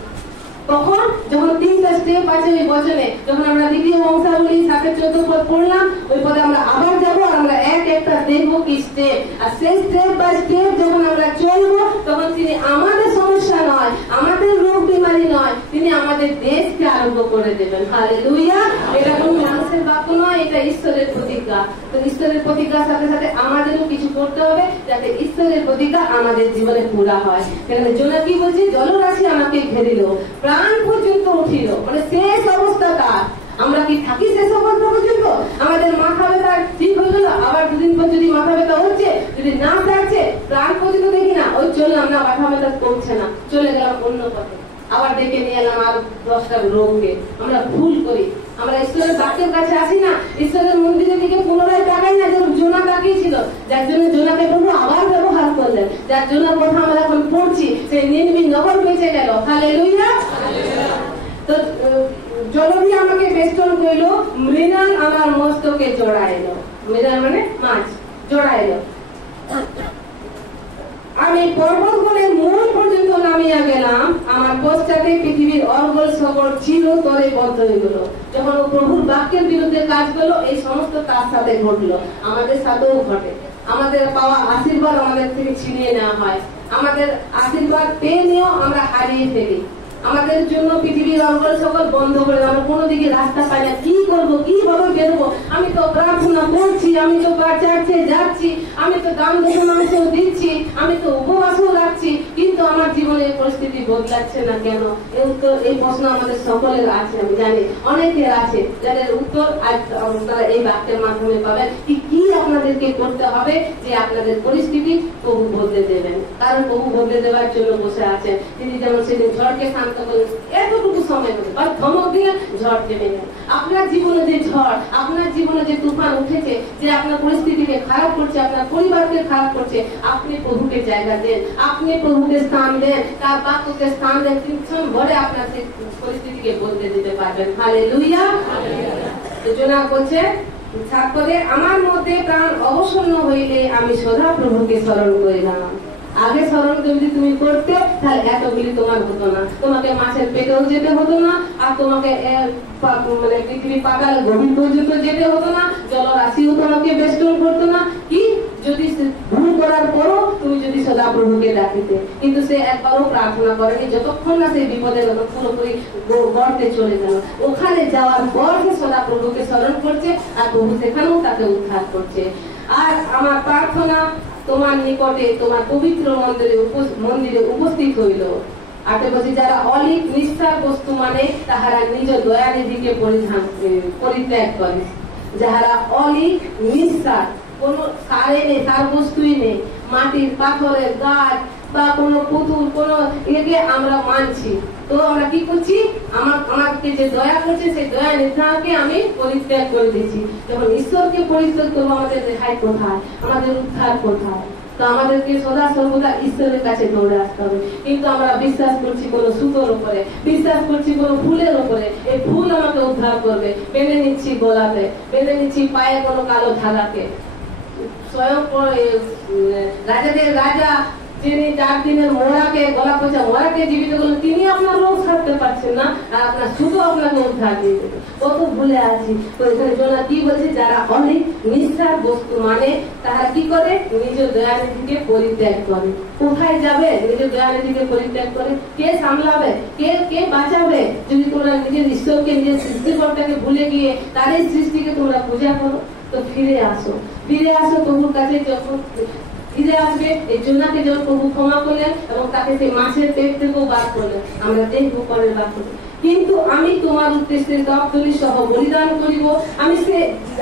তখন যখন 3টা স্টেপ আছে ওই বচনে, যখন আমরা দ্বিতীয় বংশাবলী 7-14 পদ পড়লাম, ওই পদে আমরা আবার যাবো, আমরা একটা দেখবো কি স্টেপ। আর সেই স্টেপ বাই স্টেপ যখন আমরা চলবো, তখন তিনি আমাদের সমস্যা নয়, আমাদের রোগ বিমারি নয়, তিনি আমাদের দেশকে আরোগ্য করে দেবেন। হালেলুয়া। এটা কোন মানুষের বাক্য নয়, এটা ঈশ্বরের প্রতিজ্ঞা। তো ঈশ্বরের প্রতিজ্ঞার সাথে সাথে আমাদেরও কিছু করতে হবে, যাতে ঈশ্বরের প্রতিজ্ঞা আমাদের জীবনে পুরা হয়। সেখানে জোনা কি বলছে? জলরাশি আমাকে ঘেরিল, প্রাণ পর্যন্ত উঠিল, মানে শেষ অবস্থা তার। আমরা কি থাকি শেষ অবস্থা পর্যন্ত? আমাদের মাথা ব্যথা ঠিক হয়ে গেল, আবার 2 দিন পর যদি মাথা ব্যথা হচ্ছে, যদি না থাকছে, প্রাণ পর্যন্ত দেখি না, ওই চললাম না, মাথা ব্যথা কমছে না, চলে গেলাম অন্য পথে, আবার ডেকে নিয়ে এলাম আর 10টা রোগকে। আমরা ভুল করি, আমরা ঈশ্বরের বাক্যের কাছে আসি না, ঈশ্বরের মন্দিরের দিকে পুনরায় তাকাই না, যেমন জোনা তাকিয়েছিল, যার জন্য জোনাকে প্রভু আবার ব্যবহার করলেন, যার জন্য কথা আমরা এখন পড়ছি, সেই নির্মী নগর বেঁচে গেল। হালেলুয়া। তো জলভি আমাকে বেষ্টন করিল, মৃণাল আমার মস্তকে জড়াইল। মৃণাল মানে মাছ, জড়াইল। আমি পর্বতগুলির মূল পর্যন্ত নামিয়া গেলাম, আমার পশ্চাতে পৃথিবীর অর্গল সকল চিরতরে বদ্ধ হয়ে গেল। যখন ও প্রভুর বাক্যের বিরুদ্ধে কাজ করলো, এই সমস্ত তার সাথে ঘটলো, আমাদের সাথেও ঘটে। আমাদের পাওয়া আশীর্বাদ আমাদের থেকে ছিনিয়ে নেওয়া হয়, আমাদের আশীর্বাদ পেয়ে নিয়েও আমরা হারিয়ে ফেলি। আমাদের জন্য পৃথিবীর অঙ্গল সকল বন্ধ করে আমরা কোনো দিকে রাস্তা পাই না, কি করবো, কিভাবে বেরোবো। আমি তো প্রার্থনা করছি, আমি তো চার্চে যাচ্ছি, আমি তো দান দক্ষিণাংশও দিচ্ছি, আমি তো উপবাসও রাখছি, কিন্তু আমার জীবনে পরিস্থিতি বদলাচ্ছে না কেন? এই উত্তর, এই প্রশ্ন আমাদের সকলের আছে, আমি জানি অনেকের আছে, যাদের উত্তর আজ আপনারা এই বাক্যের মাধ্যমে পাবেন। কি আপনাদেরকে করতে হবে যে আপনাদের পরিস্থিতি প্রভু বদলে দেবেন, কারণ প্রভু বদলে দেওয়ার জন্য বসে আছেন। তিনি যেমন সেদিন ঝড়কে এতটুকু সময় হবে বা ধমক দিলেন, ঝড় থেমে গেল। আপনার জীবনে যে ঝড়, আপনার জীবনে যে তুফান উঠেছে, যে আপনার পরিস্থিতিকে খারাপ করছে, আপনার পরিবারকে খারাপ করছে, আপনি প্রভুকে জায়গা দেন, আপনি প্রভুকে স্থান দেন, তার বাক্যকে স্থান দেন, কিছুক্ষণ ভরে আপনার সেই পরিস্থিতিকে বদলে দিতে পারবেন। হালেলুয়া। যোনা করছে 7 পদে, আমার মধ্যে প্রাণ অবসন্ন হইলে আমি সদা প্রভুকে স্মরণ করিলাম। আগে স্মরণ যদি তুমি করতে, তাহলে এতগুলি তোমার হতো না, তোমাকে মাছের পেটেও যেতে হতো না, আর তোমাকে মানে পৃথিবী পাতাল গভীর পর্যন্ত যেতে হতো না, জলরাশিও তোমাকে বেষ্টন করতো না। কি যদি ভুল করার পরও তুমি যদি সদা প্রভুকে ডাকিতে, কিন্তু সে একবারও প্রার্থনা করেনি, যতক্ষণ না সেই বিপদের পুরোপুরি গর্তে চলে গেল। ওখানে যাওয়ার পর সে সদা প্রভুকে স্মরণ করছে, আর প্রভু সেখানেও তাকে উদ্ধার করছে। আর আমার প্রার্থনা তোমার নিকটে, তোমার পবিত্র মন্দিরে উপস্থিত হইল। 8 বছর, যারা অলিক নিষ্ঠার বস্তু মানে তাহারা নিজ দয়ানিধিকে পরিত্যাগ করে। যাহারা অলিক নিষ্ঠার, কোন সারে নেই, সার বস্তুই নেই, মাটির পাথরের গাছ বা কোন পুতুল, কোন একে আমরা মানছি, তো আমরা কি করছি, আমাকে যে দয়া করছে সেই দয়া নিধাকে আমি পরিত্যাগ করে দিচ্ছি। যখন ঈশ্বরকে পরিত্যাগ করবো, আমাদের রেহাই কোথায়, আমাদের উদ্ধার কোথায়? তো আমাদেরকে সদা সর্বদা ঈশ্বরের কাছে দৌড়ে আসতে হবে। কিন্তু আমরা বিশ্বাস করছি কোন সুতোর উপরে, বিশ্বাস করছি কোন ফুলের উপরে, এই ফুল আমাকে উদ্ধার করবে, বেঁধে নিচ্ছি গলাতে, বেঁধে নিচ্ছি পায়ে কোনো কালো ধাগাকে। স্বয়ং রাজাদের রাজা, যিনি 4 দিনের মোড়াকে, গলা পচা মোড়াকে জীবিত করলেন, তিনি আপনার রোগ সারতে পারছেন না, আর আপনার শুধু আপনাকে উদ্ধার দিয়ে দেবে। কত ভুলে আছি। তো এখানে জোনা কি বলছে, যারা অনেক নিষ্ঠার বস্তু মানে তারা কি করে, নিজ দয়ানিধিকে পরিত্যাগ করে। কোথায় যাবে নিজ দয়ানিধিকে পরিত্যাগ করে? কে সামলাবে, কে বাঁচাবে যদি তোমরা নিজের ঈশ্বরকে, নিজের সৃষ্টিকর্তাকে ভুলে গিয়ে তারই সৃষ্টিকে তোমরা পূজা করো? তো ফিরে আসো, ফিরে আসো প্রভুর কাছে। যখন ফিরে আসবে, এই জোনাকে যখন প্রভু ক্ষমা করলেন এবং তাকে সেই মাছের পেট থেকেও বার করলেন, আমরা দেখবো পরের বাক্য। কিন্তু আমি তোমার উদ্দেশ্যে দপ্তরি সহ বলিদান করিব,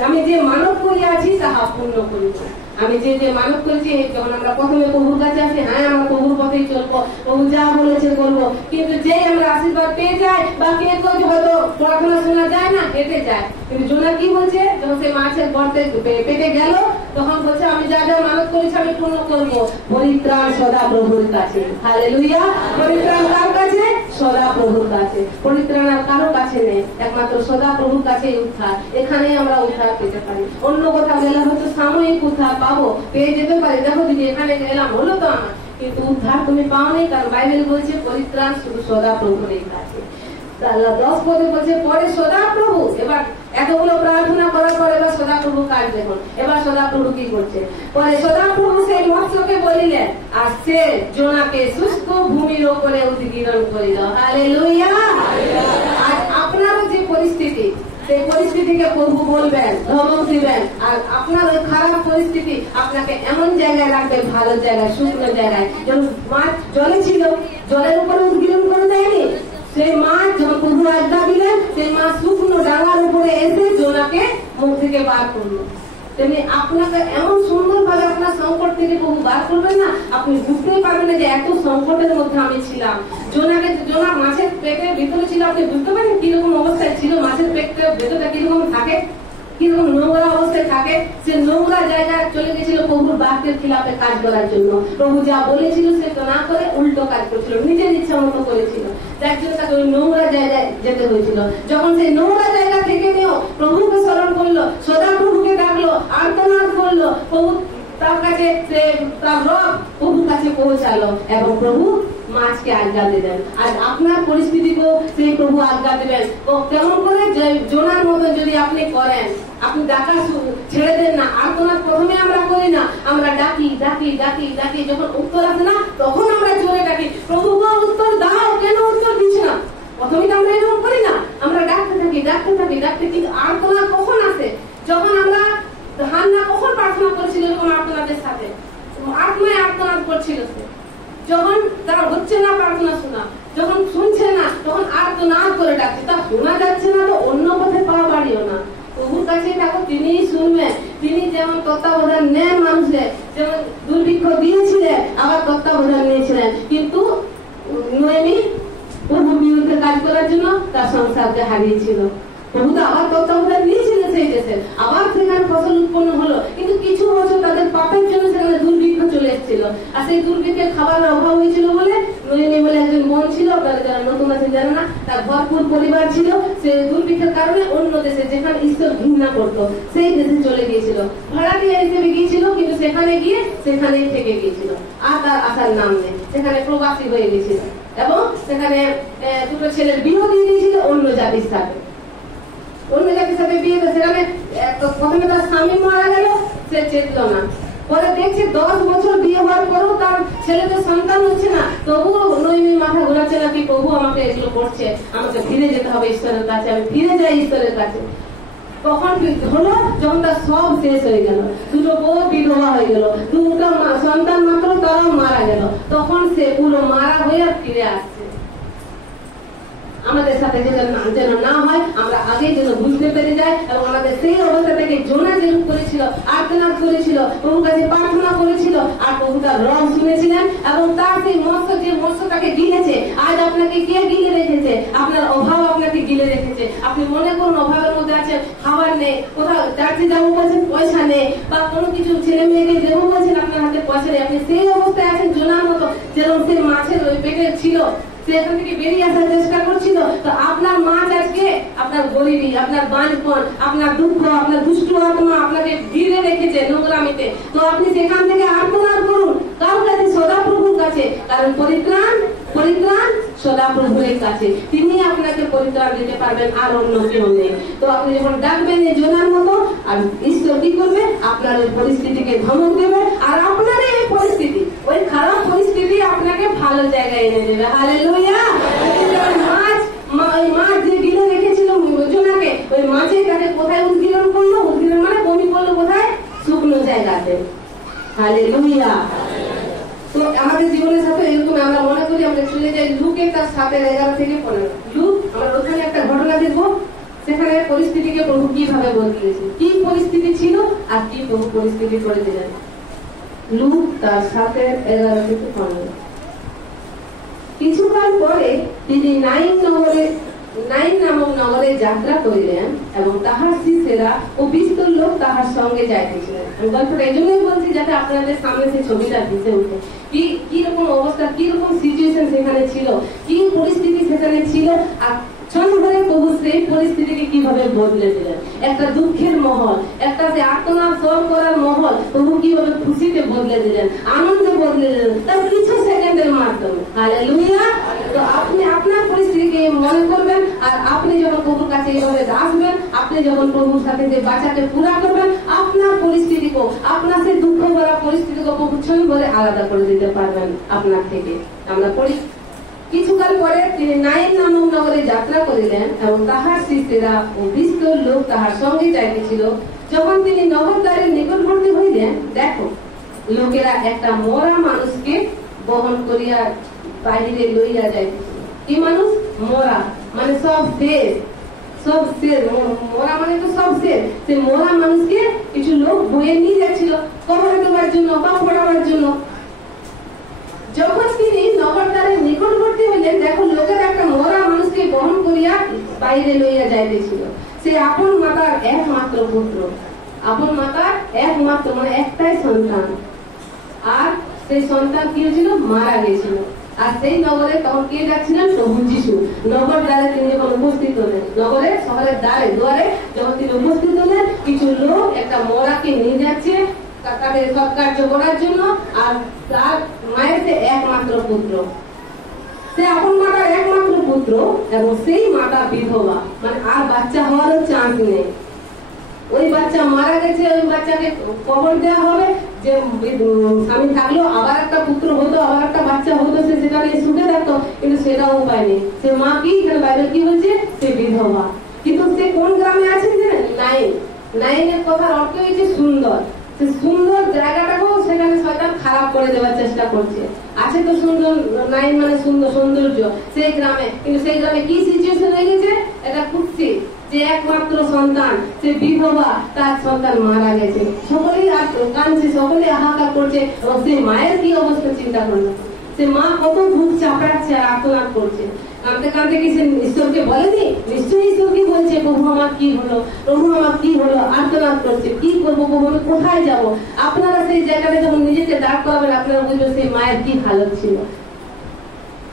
আমি যে মানব করিয়াছি তাহা পূর্ণ করিব। আমি যে মানব করেছি, যখন আমরা প্রথমে প্রভুর কাছে আসি, হ্যাঁ আমরা প্রভুর পথেই চলবো, প্রভু যা বলেছে করবো, কিন্তু যে আমরা আশীর্বাদ পেয়ে যাই বা কে হয়তো প্রার্থনা শোনা যায় না, হেঁটে যায়। কিন্তু জোনা কি বলছে, যখন সেই মাছের গর্তে পেটে গেল, তখন বলছে আমি যা যা মানত করেছি আমি পূর্ণ করবো। পরিত্রাণ সদা প্রভুর কাছে। হালেলুয়া। পরিত্রাণ কার কাছে? সদা প্রভুর কাছে। পরিত্রাণ আর কারো কাছে নেই, একমাত্র সদা প্রভুর কাছেই উদ্ধার। এখানেই আমরা উদ্ধার পেতে পারি। অন্য কোথাও গেলে হয়তো সাময়িক উদ্ধার পাবো, পেয়ে যেতে পারি, দেখো দিদি এখানে এলাম, হলো তো আমার, কিন্তু উদ্ধার তুমি পাওনি, কারণ বাইবেল বলছে পরিত্রাণ শুধু সদা প্রভুর কাছে। 10 পদে বলছে পরে সদা প্রভু। এবার এতগুলো প্রার্থনা করার পর এবার সদা প্রভু কাজ দেখুন। এবার সদা প্রভু কি করছে, পরে সদা প্রভু সেই মৎস্যকে বলিলেন, আর সে জোনাকে শুষ্ক ভূমির ওপরে উদ্গীরণ করিল। হালেলুয়া। আর আপনারও যে পরিস্থিতি, সেই পরিস্থিতিকে প্রভু বলবেন, ধমক দিবেন, আর আপনার ওই খারাপ পরিস্থিতি আপনাকে এমন জায়গায় রাখবে, ভালো জায়গায়, শুকনো জায়গায়। যখন মাছ জলে ছিল, জলের উপরে উদ্গীরণ করে দেয়নি, সেই মাছ যখন প্রভু আজ্ঞা দিলেন, সেই মাছ শুকনো ডাঙার উপরে এসে জোনাকে মুখ থেকে বার করলো। তেমনি আপনাকে এমন সুন্দর ভাবে আপনার সংকট থেকে প্রভু বার করবেন না, আপনি বুঝতেই পারবেন না যে এত সংকটের মধ্যে আমি ছিলাম। জোনা মাছের পেটের ভিতরে ছিল, আপনি বুঝতে পারেন কিরকম অবস্থায় ছিল, মাছের পেটের ভেতরটা কিরকম থাকে, কিরকম নোংরা অবস্থায় থাকে। সে নোংরা জায়গায় চলে গেছিল প্রভুর বাক্যের খিলাফে কাজ করার জন্য। প্রভু যা বলেছিল সে তো না করে উল্টো কাজ করেছিল, নিজের ইচ্ছা মতো করেছিল, যার জন্য তাকে ওই নোংরা জায়গায় যেতে হয়েছিল। যখন সেই নোংরা জায়গা থেকে নিয়েও প্রভুকে স্মরণ করলো, সদা প্রভুকে ডাকলো, আর্তনাদ করলো, প্রভু তার কাছে, তার রব প্রভুর কাছে পৌঁছালো এবং প্রভু মাছকে আজ্ঞা দিলেন। আর আপনার পরিস্থিতিকেও সেই প্রভু আজ্ঞা দিবেন। তো কেমন করে জোনার মতন যদি আপনি করেন, আপনি ডাকা ছেড়ে দেন না। আর্তনাদ প্রথমে আমরা করি না, আমরা ডাকি ডাকি ডাকি ডাকি, যখন উত্তর আসে না তখন আমরা জোরে ডাকি, প্রভু উত্তর দাও, কেন উত্তর দিচ্ছ না? প্রথমে তো আমরা এরকম করি না, আমরা ডাকতে থাকি ডাকতে থাকি ডাকতে। কিন্তু আর্তনাদ কখন আসে? যখন আমরা হান্না কখন প্রার্থনা করছিল, যখন আর্তনাদের সাথে আত্মায় আর্তনাদ করছিল, যখন তারা হচ্ছে না প্রার্থনা শোনা, যখন শুনছে না তখন আর্তনাদ করে ডাকছে। তা শোনা যাচ্ছে না তো অন্য পথে পা বাড়িও না, প্রভুর কাছে থাকো, তিনিই শুনবেন। তিনি যেমন তত্ত্বাবধান নেন মানুষের, যেমন দুর্ভিক্ষ দিয়েছিলেন আবার তত্ত্বাবধান নিয়েছিলেন। কিন্তু নোয়েমি প্রভুর বিরুদ্ধে কাজ করার জন্য তার সংসারকে হারিয়েছিল। প্রভু তো আবার তত্ত্বাবধান নিয়েছিলেন সেই দেশে, আবার সেখানে ফসল উৎপন্ন হলো। কিন্তু কিছু বছর তাদের পাপের জন্য সেখানে দুর্ভিক্ষ চলে এসেছিল। আর সেই দুর্ভিক্ষে খাবারের অভাব হয়েছিল বলে নোয়েমি বলে একজন বোন ছিল, আপনারা যারা নতুন আছেন জানেন না, তার ভরপুর পরিবার ছিল। সেই দুর্ভিক্ষের কারণে অন্য দেশে, যেখানে ঈশ্বর ঘৃণা করতো, সেই দেশে চলে গিয়েছিল। ভাড়াটিয়া হিসেবে গিয়েছিল, কিন্তু সেখানে গিয়ে সেখানেই থেকে গিয়েছিল, আর তার আসার নাম নেই। সেখানে প্রবাসী হয়ে গিয়েছিল এবং সেখানে দুটো ছেলের বিয়ে দিয়ে দিয়েছিল অন্য জাতির সাথে। অন্য জাতির সাথে বিয়ে, সেখানে প্রথমে তার স্বামী মারা গেল, সে চেতল না। পরে দেখছে 10 বছর বিয়ে হওয়ার পরেও তার ছেলেদের সন্তান হচ্ছে না, তবুও নোয়েমি মাথা ঘোরাচ্ছে না কি প্রভু আমাকে এগুলো করছে, আমাকে ফিরে যেতে হবে ঈশ্বরের কাছে, আমি ফিরে যাই ঈশ্বরের কাছে। কখন হলো? যখন তার সব শেষ হয়ে গেল, দুটো বউ বিধবা হয়ে গেল, দুটো সন্তান মাত্র তারাও মারা গেল, তখন সে পুরো মারা হয়ে ফিরে আসছে। আমাদের সাথে যেন না হয়, আমরা আগে যেন বুঝতে পেরে যাই এবং আমাদের সেই অবস্থা থেকে জোনা যেরূপ করেছিল, আর্তনাদ করেছিল, প্রভুর কাছে প্রার্থনা করেছিল, আর প্রভু তার রব শুনেছিলেন এবং তার সেই মৎস্য, যে মৎস্যটাকে গিলেছে। আজ আপনাকে কে গিলে রেখেছে? আপনার অভাব আপনাকে গিলে রেখেছে। আপনি মনে করুন অভাবের মধ্যে আছেন, খাবার নেই, কোথাও চার্চে যাবো বলছেন পয়সা নেই, বা কোনো কিছু ছেলে মেয়েকে দেবো বলছেন আপনার হাতে পয়সা নেই। আপনি সেই অবস্থায় আছেন জোনার মতো, যেরকম সেই মাছের ওই পেটে ছিল, সেখান থেকে বেরিয়ে আসার চেষ্টা করছিল। তো আপনার মাছ আজকে আপনার গরিবী, আপনার বাঁচপন, আপনার দুঃখ, আপনার দুষ্ট আত্মা আপনাকে ঘিরে রেখেছে নোংরামিতে। তো আপনি সেখান থেকে আর্তনাদ করুন, কার কাছে? সদাপ্রভুর কাছে। কারণ পরিত্রাণ সদাপ্রভুর কাছে, তিনি আপনাকে পরিত্রাণ দিতে পারবেন, আর অন্য কেউ নেই। তো আপনি যখন ডাকবেন এই জোনার মতো, আর ঈশ্বর কি করবে? আপনার ওই পরিস্থিতিকে ধমক দেবে, আর আপনার এই পরিস্থিতি, ওই খারাপ পরিস্থিতি আপনাকে ভালো জায়গায় এনে দেবে। হালেলুয়া! মাছ যে গিলে রেখেছিল জোনাকে, ওই মাছে তাকে কোথায় উদ্গীরণ করলো? উদ্গীরণ মানে বমি করলো কোথায়? শুকনো জায়গাতে। হালেলুয়া! তো আমাদের জীবনের সাথে এরকম আমরা মনে করি, আমরা চলে যাই লুকের তার 7:11 থেকে 15। লুক, আমরা ওখানে একটা ঘটনা দেখবো, সেখানে পরিস্থিতিকে প্রভু কিভাবে বদলেছে, কি পরিস্থিতি ছিল আর কি প্রভু পরিস্থিতি করে দিলেন। লুক তার 7:11 থেকে 15। কিছুকাল পরে তিনি নাইন নামক নগরে যাত্রা করিলেন এবং তাহার শিষ্যেরা ও বিস্তর লোক তাহার সঙ্গে যাইতেছিলেন। আমি গল্পটা এই জন্যই বলছি যাতে আপনাদের সামনে সেই ছবিটা দিতে উঠে, কি রকম অবস্থা, কি রকম সিচুয়েশন সেখানে ছিল, কি পরিস্থিতি সেখানে ছিল, আর ক্ষণভরে প্রভু সেই পরিস্থিতিকে কিভাবে বদলে দিলেন। একটা দুঃখের মহল, একটা যে আর্তনাদ স্বর করার মহল, প্রভু কিভাবে খুশিতে বদলে দিলেন, আনন্দে বদলে দিলেন, তার কিছু সেকেন্ডের মাধ্যমে। হালেলুয়া! তো আপনি আপনার পরিস্থিতিকে মনে করবেন, আর আপনি যখন প্রভুর কাছে এইভাবে আসবেন, আপনি যখন প্রভুর সাথে যে বাঁচাকে পুরা করবেন, আপনার পরিস্থিতিকেও, আপনার সেই দুঃখ ভরা পরিস্থিতিকে প্রভু ক্ষণ ভরে আলাদা করে দিতে পারবেন আপনার থেকে। আমরা পড়ি, কিছুকাল পরে তিনি নাইন নামক নগরে যাত্রা করিলেন এবং তাহার শিষ্যেরা ও বিস্তর লোক তাহার সঙ্গে যাইতেছিল। যখন তিনি নগর দ্বারের নিকটবর্তী হইলেন, দেখো লোকেরা একটা মরা মানুষকে বহন করিয়া বাহিরে লইয়া যাইতেছিল। কি মানুষ? মরা, মানে সব শেষ, মরা মানে তো সব শেষ। সে মরা মানুষকে কিছু লোক বয়ে নিয়ে যাচ্ছিল কবরে দেওয়ার জন্য বা পড়াবার জন্য। যখন তিনি নগরদ্বারের নিকটবর্তী হইলেন, দেখো লোকের একটা মরা মানুষকে বহন করিয়া বাইরে লইয়া যাইতেছিল। সে আপন মাতার একমাত্র পুত্র, আপন মাতার একমাত্র মানে একটাই সন্তান, আর সেই সন্তান কি হয়েছিল? মারা গেছিল। আর সেই নগরে তখন কে যাচ্ছিলেন? প্রভু যিশু। নগর দ্বারে তিনি যখন উপস্থিত হলেন, নগরে শহরের দুয়ারে যখন তিনি উপস্থিত হলেন, কিছু লোক একটা মরাকে নিয়ে যাচ্ছে তাকে সৎকার্য করার জন্য, আর তার মায়ের একমাত্র পুত্র। সে আপন মাতার একমাত্র পুত্র এবং সেই মাতা বিধবা, মানে আর বাচ্চা হওয়ারও চান্স নেই। ওই বাচ্চা মারা গেছে, ওই বাচ্চাকে কবর দেওয়া হবে, যে স্বামী থাকলেও আবার একটা পুত্র হতো, আবার একটা বাচ্চা হতো, সে সেখানে সুখে থাকতো, কিন্তু সেটাও উপায় নেই। সে মা কি, এখানে বাইবেল কি বলছে, সে বিধবা। কিন্তু সে কোন গ্রামে আছে জানেন? নাইন। নাইনের কথার অর্থ হচ্ছে সুন্দর। সে সুন্দর জায়গাটাকেও সেখানে শয়তান খারাপ করে দেওয়ার চেষ্টা করছে। আছে তো সুন্দর, নাইন মানে সুন্দর, সৌন্দর্য সেই গ্রামে, কিন্তু সেই গ্রামে কি সিচুয়েশন হয়ে গেছে? এটা খুঁজছে যে একমাত্র সন্তান, সে বিধবা, তার সন্তান মারা গেছে। সকলেই কাঁদছে, সকলেই হাহাকার করছে, এবং সেই মায়ের কি অবস্থা চিন্তা করলো। সে মা কত বুক চাপড়াচ্ছে আর আর্তনাদ করছে। কাঁদতে কাঁদতে কি সে ঈশ্বরকে বলেনি? নিশ্চয়ই ঈশ্বরকে বলছে, প্রভু আমার কি হলো, প্রভু আমার কি হলো, আর্তনাদ করছে, কি করবো প্রভু, আমি কোথায় যাবো? আপনারা সেই জায়গাটা যখন নিজেকে দাঁড় করাবেন, আপনারা বুঝবেন সেই মায়ের কি হালত ছিল।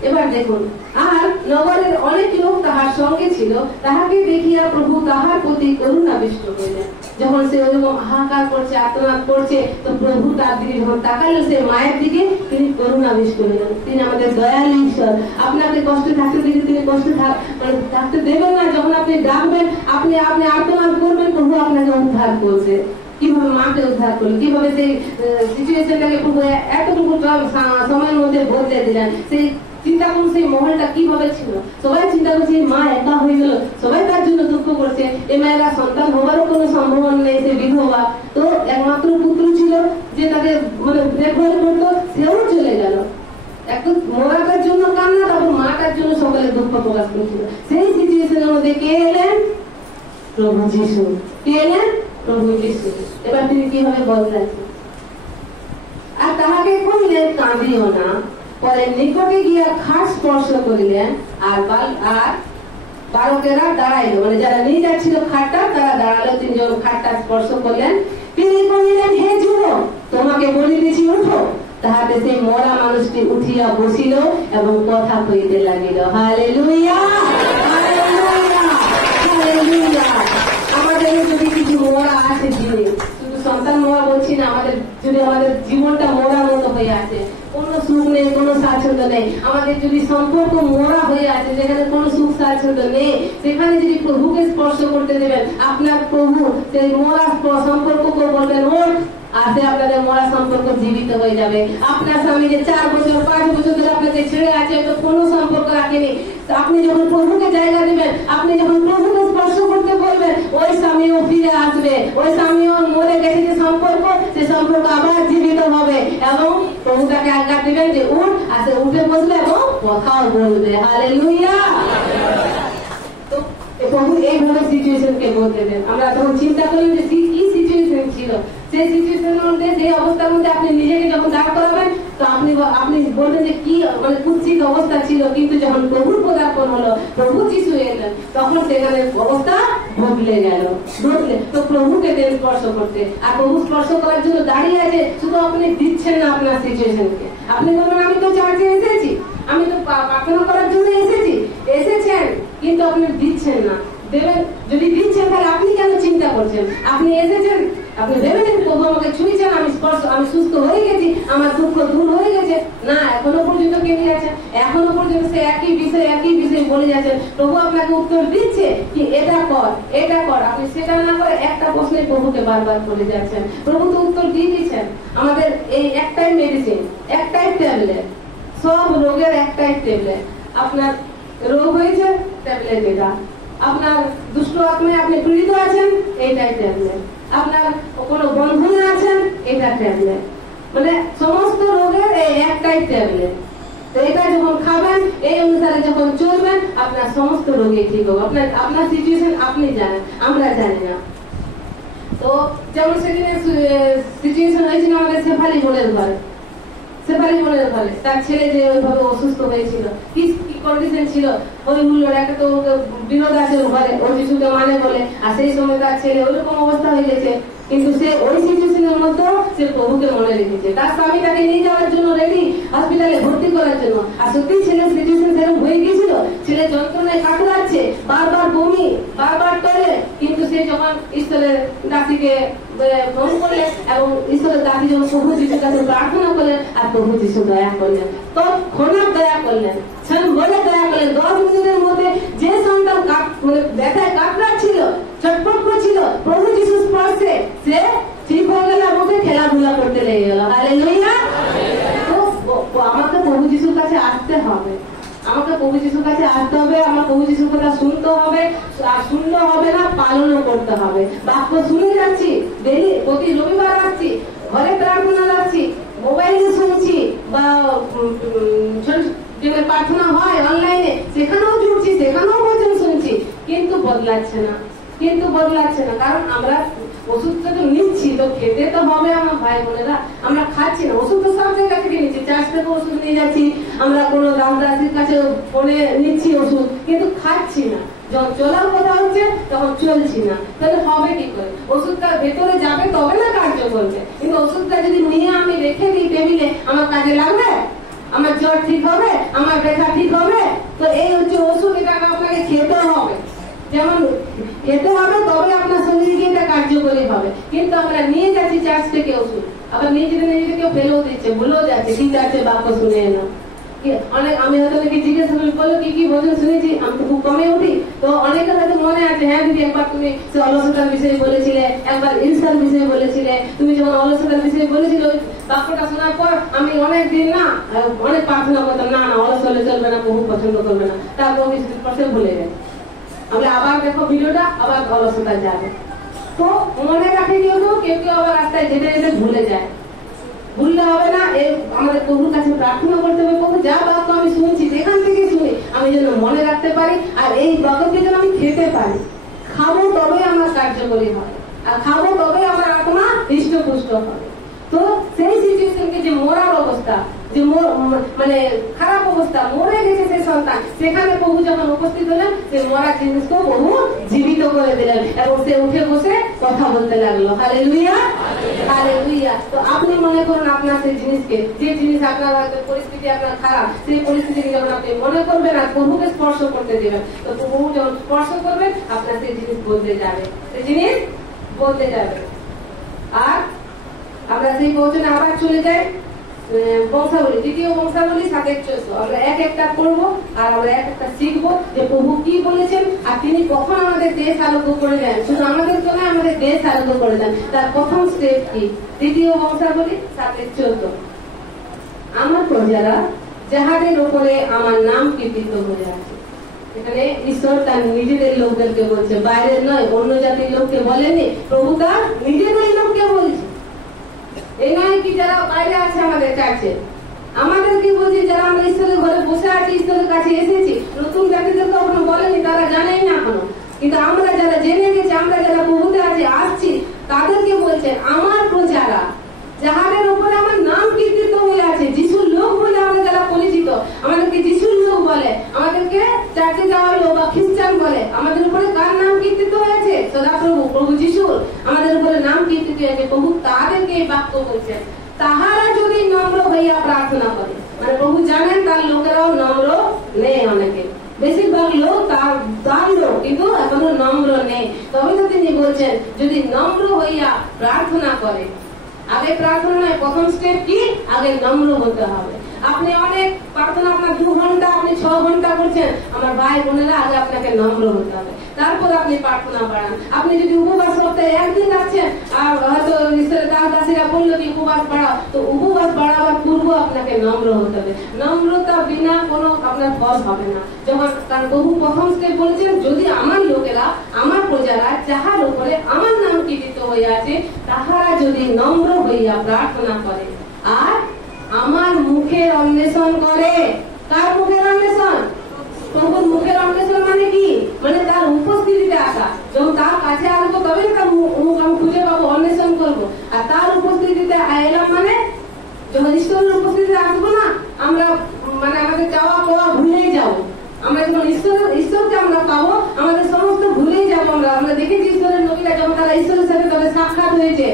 এবার দেখুন, আর নগরের অনেক লোক তাহার সঙ্গে ছিল, তাহাকে দেখিয়া প্রভু তাহার প্রতি করুণাবিষ্ট হইলেন। যখন সে ওইরকম হাহাকার করছে, আর্তনাদ করছে, তো প্রভু তার দিকে যখন তাকালো, সে মায়ের দিকে, তিনি করুণাবিষ্ট হইলেন। তিনি আমাদের দয়ালু ঈশ্বর। আপনাকে কষ্ট থাকতে দিকে তিনি কষ্ট থাকতে দেবেন না। যখন আপনি ডাকবেন, আপনি আর্তনাদ করবেন, প্রভু আপনাকে উদ্ধার করবে। কিভাবে মাকে উদ্ধার করলো, কিভাবে সেই সিচুয়েশনটাকে প্রভু এতটুকু সময়ের মধ্যে বদলে দিলেন। সেই চিন্তা করুন, সেই মহলটা কিভাবে ছিল। সবাই চিন্তা করছে মা একা হয়ে গেল, সবাই তার জন্য দুঃখ করছে। এই মায়েরা সন্তান হওয়ারও কোনো সম্ভাবনা নেই, সে বিধবা। তো একমাত্র পুত্র ছিল যে তাকে মানে দেখভাল করতো, সেও চলে গেল। একটু মরাটার জন্য কান্না, তারপর মাটার জন্য সকলে দুঃখ প্রকাশ করছিল। সেই সিচুয়েশনের মধ্যে কে এলেন? প্রভু যিশু। কে এলেন? প্রভু যিশু। এবার তিনি কিভাবে বদলাচ্ছেন? আর তাহাকে কহিলেন, কাঁদিও না। পরে নিকটে গিয়া খাট স্পর্শ করিলেন, আর বালকেরা দাঁড়াইল, মানে যারা নিয়ে যাচ্ছিল খাটটা, তারা দাঁড়ালো। তিনি যখন খাটটা স্পর্শ করলেন, তিনি কহিলেন, হে যুবক, তোমাকে বলিতেছি উঠো। তাহাতে সেই মরা মানুষটি উঠিয়া বসিল এবং কথা কইতে লাগিল। Hallelujah, hallelujah, hallelujah. আমাদের যদি কিছু মরা আছে জীবনে, শুধু সন্তান মরা বলছি না, আমাদের যদি আমাদের জীবনটা মরার মতো হয়ে আছে, কোনো সুখ নেই, কোনো স্বাচ্ছন্দ্য নেই, আমাদের যদি সম্পর্ক মোড়া হয়ে আছে, যেখানে কোনো সুখ স্বাচ্ছন্দ্য নেই, সেখানে যদি প্রভুকে স্পর্শ করতে দেবেন, আপনার প্রভু সেই মোড়া সম্পর্ককে বলবেন ওর, আসে আপনাদের মরা সম্পর্ক জীবিত হয়ে যাবে। আপনার স্বামী যে 4 বছর 5 বছর ধরে আপনাকে ছেড়ে আছে, তো কোনো সম্পর্ক রাখেনি, আপনি যখন প্রভুকে জায়গা দিবেন, আপনি যখন প্রভুকে স্পর্শ করতে বলবেন, ওই স্বামীও ফিরে আসবে। ওই স্বামীও মরে গেছে যে সম্পর্ক, সে সম্পর্ক আবার জীবিত হবে। এবং প্রভু তাকে আজ্ঞা দিবেন যে উঠ, আসে উঠে বসবে এবং কথাও বলবে। হালেলুয়া। তো প্রভু এইভাবে সিচুয়েশনকে বলতে দেন। আমরা তখন চিন্তা করি যে কি সিচুয়েশন ছিল, সেই সিচুয়েশনের মধ্যে, সেই অবস্থার মধ্যে আপনি নিজেকে যখন দাঁড় করাবেন, তো আপনি বলবেন যে কি মানে কুৎসিত অবস্থা ছিল, কিন্তু যখন প্রভুর পদার্পণ হলো, প্রভু যিশু এলেন, তখন সেখানে অবস্থা বদলে গেল। তো প্রভুকে দেন স্পর্শ করতে, আর প্রভু স্পর্শ করার জন্য দাঁড়িয়ে আছে। শুধু আপনি দিচ্ছেন না আপনার সিচুয়েশনকে, আপনি বলবেন আমি তো চার্চে এসেছি, আমি তো প্রার্থনা করার জন্য এসেছেন, কিন্তু আপনি দিচ্ছেন না। দেবেন, যদি দিচ্ছেন তাহলে আপনি কেন চিন্তা করছেন? আপনি এসেছেন, আপনি ভেবেছেন প্রভু আমাকে ছুঁয়েছেন, আমি সুস্থ হয়ে গেছি, আমার দুঃখ দূর হয়ে গেছে। না, এখনো পর্যন্ত কেমন আছেন, এখনো পর্যন্ত সে একই বিষয় বলে যাচ্ছেন। প্রভু আপনাকে উত্তর দিচ্ছে কি এটা কর, এটা কর, আপনি সেটা না করে একটা প্রশ্নে প্রভুকে বারবার বলে যাচ্ছেন। প্রভু তো উত্তর দিয়ে দিচ্ছেন। আমাদের এই একটাই মেডিসিন, একটাই ট্যাবলেট, সব রোগের একটাই ট্যাবলেট। আপনার রোগ হয়েছে, ট্যাবলেট এটা। আপনার দুষ্ট আত্মায় আপনি পীড়িত আছেন, এইটাই ট্যাবলেট। আপনার কোনো বন্ধনে আছেন, এটা ট্যাবলেট। মানে সমস্ত রোগের এই একটাই ট্যাবলেট। তো এটা যখন খাবেন, এই অনুসারে যখন চলবেন, আপনার সমস্ত রোগে ঠিক হবে। আপনার সিচুয়েশন আপনি জানেন, আমরা জানি না। তো যেমন সেদিনে সিচুয়েশন হয়েছিল আমাদের শেফালি বোনের ঘরে, তার ছেলে যে ওইভাবে অসুস্থ হয়েছিল, কি কন্ডিশন ছিল, ওই মূল্যর একটা তো বিরোধ আছে ঘরে, ও যিশুকে মানে বলে, আর সেই সময় তার ছেলে ওইরকম অবস্থা হয়ে গেছে। কিন্তু সে ওই সিচুয়েশনের মধ্যেও সে প্রভুকে মনে রেখেছে। তার স্বামী তাকে নিয়ে যাওয়ার জন্য রেডি, হসপিটালে ভর্তি করার জন্য। আর সত্যি ছেলের সিচুয়েশন সেরকম হয়ে গিয়েছিল, ছেলে যন্ত্রণায় কাতরাচ্ছে, বারবার বমি, বারবার টয়লেট, কিন্তু সে যে যখন ঈশ্বরের দাসীকে ফোন করলেন এবং ঈশ্বরের দাসী যখন প্রভু যিশুর কাছে প্রার্থনা করলেন আর প্রভু যিশু দয়া করলেন, তো খোনা দয়া করলেন, বলে দয়া করলেন। 10 মিনিটের মধ্যে যে সন্তান মানে ব্যথায় কাতরাচ্ছিল, ছটফট করছিল, প্রভু যিশু স্পর্শে সে ঠিক হয়ে গেল এবং খেলাধুলা করতে লেগে গেল। হালেলুয়া। তো আমাকে প্রভু যিশুর কাছে আসতে হবে, আমাকে প্রভু যিশুর কাছে আসতে হবে, আমার প্রভু যিশুর কথা শুনতে হবে, আর শুনলে হবে না, পালনও করতে হবে। বাক্য শুনে যাচ্ছি, প্রতি রবিবার আসছি, ঘরে প্রার্থনা যাচ্ছি, মোবাইলে শুনছি, বা যেখানে প্রার্থনা হয় অনলাইনে সেখানেও জুড়ছি, সেখানেও বচন শুনছি, কিন্তু বদলাচ্ছে না, কারণ আমরা ওষুধটা তো নিচ্ছি, তো খেতে তো হবে আমার ভাই বোনেরা। আমরা খাচ্ছি না, ওষুধ তো সব জায়গা থেকে নিচ্ছি, চাষ থেকে ওষুধ নিয়ে যাচ্ছি, আমরা কোনো দাসীর কাছে ফোনে নিচ্ছি ওষুধ, কিন্তু খাচ্ছি না। যখন চলার কথা হচ্ছে তখন চলছি না, তাহলে হবে কি করে? ওষুধটা ভেতরে যাবে তবে না কার্য করবে। কিন্তু ওষুধটা যদি নিয়ে আমি রেখে দিই টেবিলে, আমার কাজে লাগবে? আমার জ্বর ঠিক হবে? আমার ব্যথা ঠিক হবে? তো এই হচ্ছে ওষুধ, এটাকে আপনাকে খেতে হবে। যেমন খেতে হবে তবে আপনার শরীরে গিয়ে এটা কার্যকরী হবে। কিন্তু আমরা নিয়ে যাচ্ছি চার্চ থেকে ওষুধ, আবার নিজেদের কেউ ফেলেও দিচ্ছে, ভুলেও যাচ্ছে, ঠিক আছে বাক্য শুনে এলাম। অনেক আমি হয়তো নাকি জিজ্ঞেস করলো কি কি ভোজন শুনেছি, আমি তো খুব কমে উঠি, তো অনেকের হয়তো মনে আছে, হ্যাঁ দিদি একবার তুমি সে অলসতার বিষয়ে বলেছিলে, একবার ইনসার বিষয়ে বলেছিলে, তুমি যখন অলসতার বিষয়ে বলেছিলে ওই বাক্যটা শোনার পর আমি অনেক দিন না অনেক প্রার্থনা করতাম, না অলস হলে চলবে না, বহু পছন্দ করবে না, তারপর কিছুদিন পর সে ভুলে যায়। আমি আবার দেখো ভিডিওটা, আবার অলসতা যাবে। তো মনে রাখে কেউ আবার রাস্তায় যেতে যেতে ভুলে যায়। ভুললে হবে না, আমাদের প্রভুর কাছে প্রার্থনা করতে হবে, প্রভু যা বাক্য আমি শুনছি সেখান থেকে শুনি আমি যেন মনে রাখতে পারি, আর এই বাক্যকে যেন আমি খেতে পারি। খাবো তবে আমার কার্যকরী হবে, আর খাবো তবে আমার আত্মা হৃষ্টপুষ্ট হবে। তো সেই সিচুয়েশনকে যে মরার অবস্থা, যে মানে খারাপ অবস্থা, মরে গেছে সেই সন্তান, সেখানে প্রভু যখন উপস্থিত হলেন, সে মরা জিনিসকে প্রভু জীবিত করে দিলেন এবং সে উঠে বসে কথা বলতে লাগলো। Hallelujah, hallelujah. তো আপনি মনে করুন আপনার সেই জিনিসকে, যে জিনিস আপনার হয়তো পরিস্থিতি আপনার খারাপ, সেই পরিস্থিতিকে যখন আপনি মনে করবেন আর প্রভুকে স্পর্শ করতে দেবেন, তো প্রভু যখন স্পর্শ করবেন আপনার সেই জিনিস বদলে যাবে, সেই জিনিস বদলে যাবে। আর আমরা সেই বচনে আবার চলে যাই বংশাবলী, দ্বিতীয় বংশাবলী 7:14। আমরা এক একটা পড়বো আর আমরা এক একটা শিখবো যে প্রভু কি বলেছেন আর তিনি কখন আমাদের দেশ আরোগ্য করে দেন। শুধু আমাদের জন্য আমাদের দেশ আরোগ্য করে দেন, তার প্রথম স্টেপ কি? দ্বিতীয় বংশাবলী 7:14। আমার প্রজারা যাহাদের উপরে আমার নাম কীর্তিত হয়ে আছে। এখানে ঈশ্বর তার নিজেদের লোকদেরকে বলছে, বাইরের নয়, অন্য জাতির লোককে বলেনি, প্রভু তার নিজেদের লোককে বলছে। এই নয় কি যারা বাইরে আছে আমাদের কাছে, আমাদেরকে বলছি যারা আমরা ঈশ্বরের ঘরে বসে আছি, ঈশ্বরের কাছে এসেছি। নতুন জাতিদেরকে এখনো বলেনি, তারা জানেই না এখনো, কিন্তু আমরা যারা জেনে গেছি, আমরা যারা প্রভুতে আছি আসছি, তাদেরকে বলছেন আমার প্রজারা যাহাদের উপরে আমার নাম কীর্তিত হয়ে আছে। যিশুর লোক বলে আমরা যারা পরিচিত, আমাদেরকে যিশুর লোক বলে, আমাদেরকে চার্চে যাওয়ার লোক বা খ্রিস্টান বলে, আমাদের উপরে কার নাম কীর্তিত হয়েছে? সদাপ্রভু প্রভু যিশুর আমাদের উপরে নাম কীর্তিত হয়েছে। প্রভু তাদেরকে এই বাক্য বলছেন, তাহারা যদি নম্র হইয়া প্রার্থনা করে। মানে প্রভু জানেন তার লোকেরাও নম্র নেই, অনেকে বেশিরভাগ লোক তার লোক কিন্তু এখনো নম্র নেই। তবে তো তিনি বলছেন যদি নম্র হইয়া প্রার্থনা করে। আগে প্রার্থনা নয়, প্রথম স্টেপ কি? আগে নম্র হতে হবে। আপনি অনেক প্রার্থনা আপনার 2 ঘন্টা, আপনি 6 ঘন্টা করছেন, আমার ভাই বোনেরা আগে আপনাকে নম্র হতে হবে, তারপর আপনি প্রার্থনা বাড়ান। আপনি যদি উপবাস সপ্তাহে একদিন আসছেন আর হয়তো ঈশ্বরের দাসীরা বললো কি উপবাস বাড়াও, তো উপবাস বাড়াবার পূর্ব আপনাকে নম্র হতে হবে। নম্রতা বিনা কোনো আপনার ফল হবে না। যখন কারণ প্রভু প্রথম স্টেপ বলেছেন যদি আমার লোকেরা, আমার প্রজারা যাহার উপরে আমার নাম কীর্তিত হয়ে আছে, তাহারা যদি নম্র হইয়া প্রার্থনা করে আর আমার মুখের অন্বেষণ করে। কার মুখের অন্বেষণ? প্রভুর মুখের অন্বেষণ মানে কি? মানে তার উপস্থিতিতে আসা। যখন তার কাছে আসবো তবে তার মুখ আমি খুঁজে পাবো, অন্বেষণ করবো। আর তার উপস্থিতিতে এলাম মানে যখন ঈশ্বরের উপস্থিতিতে আসবো না, আমরা মানে আমাদের যাওয়া পাওয়া ভুলেই যাবো। আমরা যখন ঈশ্বরকে আমরা পাবো, আমাদের সমস্ত ভুলেই যাবো। আমরা দেখেছি ঈশ্বরের নবীরা যখন তারা ঈশ্বরের সাথে তাদের সাক্ষাৎ হয়েছে,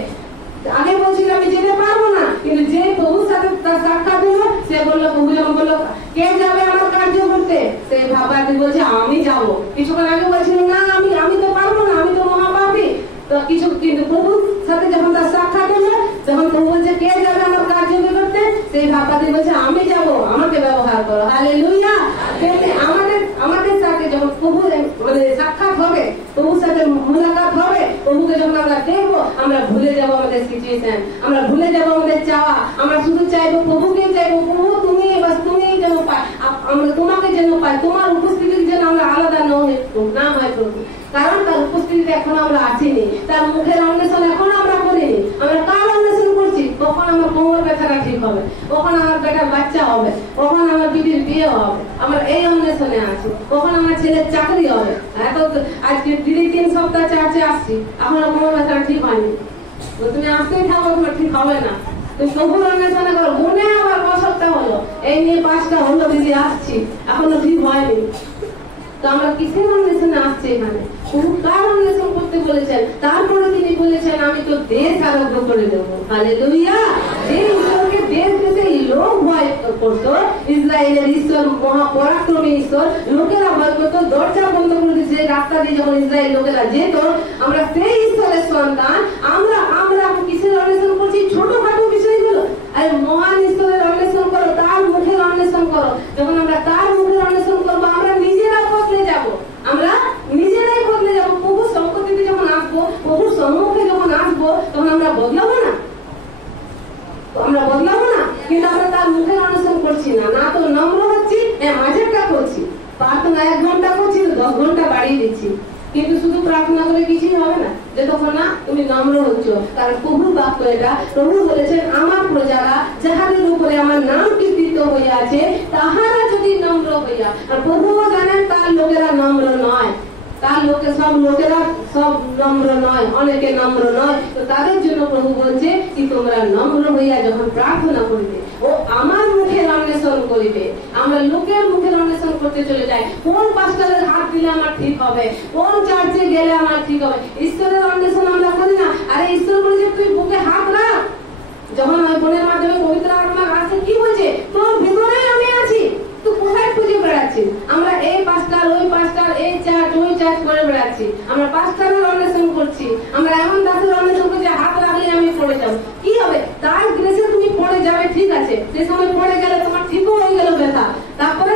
আগে বলছিল আমি যেতে পারবো না, কিন্তু যে প্রভুর সাথে তার সাক্ষাৎ হলো, সে বললো, প্রভু যখন বললো কে যাবে আমার কার্য করতে, সে ভাবাতে বলছে আমি যাবো। কিছুক্ষণ আগে বলছিল না আমি তো পারবো না, আমি তো মহাপাপী, তো কিছু, কিন্তু প্রভুর সাথে যখন তার সাক্ষাৎ হলো, তখন প্রভু বলছে কে যাবে আমার কার্য করতে? সেই ভাববাদী বলছে আমি যাব, আমাকে ব্যবহার করো। হালেলুয়া। আমাদের সাথে যখন প্রভু মানে সাক্ষাৎ হবে, প্রভুর সাথে মুলাকাত হবে, প্রভুকে যখন আমরা দেখবো, আমরা ভুলে যাবো আমাদের সিচুয়েশন, আমরা ভুলে যাবো আমাদের চাওয়া, আমরা শুধু চাইবো প্রভুকে চাইবো, প্রভু তুমি বাস তুমি যেন পাই, আমরা তোমাকে যেন পাই, তোমার উপস্থিতির যেন আমরা আলাদা না হয় প্রভু। কারণ তার উপস্থিতিতে এখন আমরা আসিনি, তার মুখের অন্বেষণ এখনো আমরা করিনি। আমরা কার অন্বেষণ করছি? কখন আমার কোমর ব্যথাটা ঠিক হবে, কখন আমার বেটার বাচ্চা হবে, কখন আমার বিবির বিয়ে হবে, আমরা এই অন্বেষণে আছি। কখন আমার ছেলের চাকরি হবে। এত আজকে 3 সপ্তাহ চার্চে আসছি, এখন কোমর ব্যথাটা ঠিক হয়নি। তুমি আসতেই থাকো, তোমার ঠিক হবে না। তুমি প্রভুর অন্বেষণে করো। মনে আবার 9 সপ্তাহ হলো, এই নিয়ে 5টা হলো দিদি আসছি, এখনো ঠিক হয়নি। তো আমরা কিসের অন্বেষণে আসছি এখানে? প্রভু কার অন্বেষণ করতে বলেছেন? তারপরে তিনি বলেছেন আমি তো দেশ আরোগ্য করে দেবো। হালেলুয়া। যে ঈশ্বরকে দেশ দেশে লোক ভয় করতো, ইসরায়েলের ঈশ্বর মহাপরাক্রমী ঈশ্বর, লোকেরা ভয় করতো, দরজা বন্ধ করে দিচ্ছে রাস্তা দিয়ে যখন ইসরায়েল লোকেরা যেত। আমরা সেই ঈশ্বরের সন্তান, আমরা কিসের অন্বেষণ করছি? ছোটখাটো বিষয়গুলো। আর মহান ঈশ্বরের অন্বেষণ করো, তার মুখের অন্বেষণ করো। যখন আমরা তার মুখের অন্বেষণ করবো, আমরা নিজেরা বদলে যাবো, আমরা নিজেরাই বদলে যাবো। প্রভুর সম্পত্তিতে যখন আসবো, প্রভুর সম্মুখে যখন আসবো, তখন আমরা বদলাবো না, আমরা বদলাবো না। কিন্তু আমরা তার মুখের অন্বেষণ করছি না, না তো নম্র হচ্ছি, মাঝেরটা করছি। প্রার্থনা 1 ঘন্টা করছি, 10 ঘন্টা বাড়িয়ে দিচ্ছি। কিন্তু শুধু প্রার্থনা করে কিছুই হবে না যতক্ষণ না তুমি নম্র হচ্ছ। কারণ প্রভুর বাক্য এটা, প্রভু বলেছেন আমার প্রজারা যাহাদের উপরে আমার নাম কীর্তিত হইয়াছে তাহারা যদি নম্র হইয়া। আর প্রভুও জানেন তার লোকেরা নম্র নয়, তার সব লোকেরা সব নম্র নয়, অনেকে নম্র নয়। তো তাদের জন্য প্রভু বলছে কি তোমরা নম্র হইয়া যখন প্রার্থনা করিবে, ও আমার মুখের অন্বেষণ করিবে। আমরা লোকের মুখের অন্বেষণ করতে চলে যাই, কোন পাস্টারের হাত দিলে আমার ঠিক হবে, কোন চার্চে গেলে আমার ঠিক হবে। ঈশ্বরের অন্বেষণ আমরা করি না। আরে ঈশ্বর বলেছে তুই বুকে হাত রাখ। যখন ওই বোনের মাধ্যমে পবিত্র আত্মা আসে, কি বলছে? তোর ভিতরেই আমি আছি, তুই কোথায় খুঁজে বেড়াচ্ছিস? আমরা এই পাস্টার, ওই পাস্টার, এই চার্চ, ওই চার্চ করে বেড়াচ্ছি। আমরা পাস্টারের অন্বেষণ করছি, আমরা এমন দাসের অন্বেষণ করছি হাত রাখলে আমি পড়ে যাবো। কি হবে? তার গ্রেসে তুমি পড়ে যাবে, ঠিক আছে, সে সময় পড়ে গেলে তোমার ঠিকও হয়ে গেল ব্যথা। তারপরে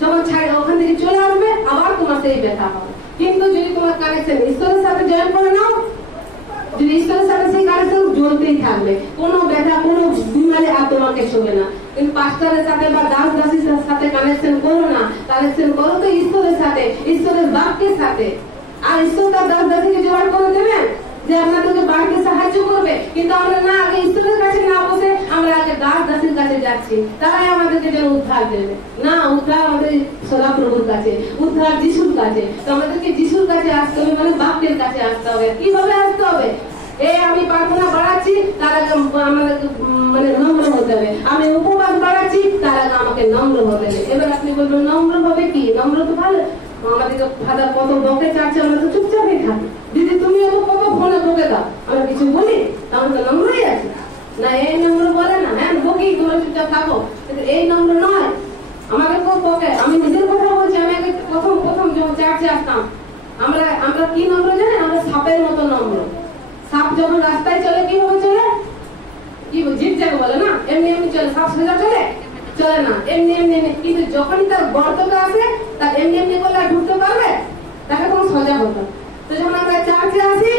যখন ওখান থেকে চলে আসবে, আবার তোমার সেই ব্যথা হবে। কিন্তু যদি তোমার কানেকশন ঈশ্বরের সাথে জয়েন করে নাও, যদি ঈশ্বরের সাথে সেই কানেকশন জ্বলতেই থাকবে, কোনো ব্যথা, কোনো বিমারে আর তোমাকে শোবে না। কিন্তু পাস্টারের সাথে বা দাস দাসীর সাথে কানেকশন করো না, কানেকশন করো তো ঈশ্বরের সাথে, ঈশ্বরের বাক্যের সাথে। আর ঈশ্বর তার দাস দাসীকে জোগাড় করে দেবেন যে আপনাদেরকে বাড়িতে সাহায্য করবে। কিন্তু আমরা না, আগে ঈশ্বরের কাছে না বসে আমরা আগে দাস দাসীর কাছে যাচ্ছি, তারাই আমাদেরকে যেন উদ্ধার দেবে। না, উদ্ধার আমাদের সদাপ্রভুর কাছে, উদ্ধার যিশুর কাছে। তো আমাদেরকে যিশুর কাছে আসতে হবে, মানে বাক্যের কাছে আসতে হবে। কিভাবে আসতে হবে? আমি প্রার্থনা বাড়াচ্ছি, তার আগে আমাদেরকে মানে নম্র হতে হবে। আমি উপবাস বাড়াচ্ছি, তার আগে আমাকে নম্র হতে হবে। এবার আপনি বলবেন নম্র হবে কি? নম্র তো ভালো, আমাদেরকে ফাদার কত বকে চাচ্ছে, আমরা তো চুপচাপই থাকি। দিদি তুমি কত ফোনে বকে দাও, আমরা কিছু বলি, তাহলে তো নম্রই আছে না। এই নম্র বলে না, হ্যাঁ বকি, তোমরা চুপচাপ থাকো, কিন্তু এই নম্র নয়। আমাকে কেউ বকে, আমি নিজের কথা বলছি। আমি আগে প্রথম যখন চার্চে আসতাম, আমরা কি নম্র জানেন? আমরা সাপের মতো নম্র। সাপ যখন রাস্তায় চলে কিভাবে চলে? কি জিগজ্যাগ বলে না, এমনি এমনি চলে। সাপ সোজা চলে না, এমনি এমনি। কিন্তু যখন তার গর্তটা আসে, তার এমনি এমনি করলে ঢুকতে পারবে, তাকে কোনো সোজা হতো। তো যখন আমরা চার্চে আসি,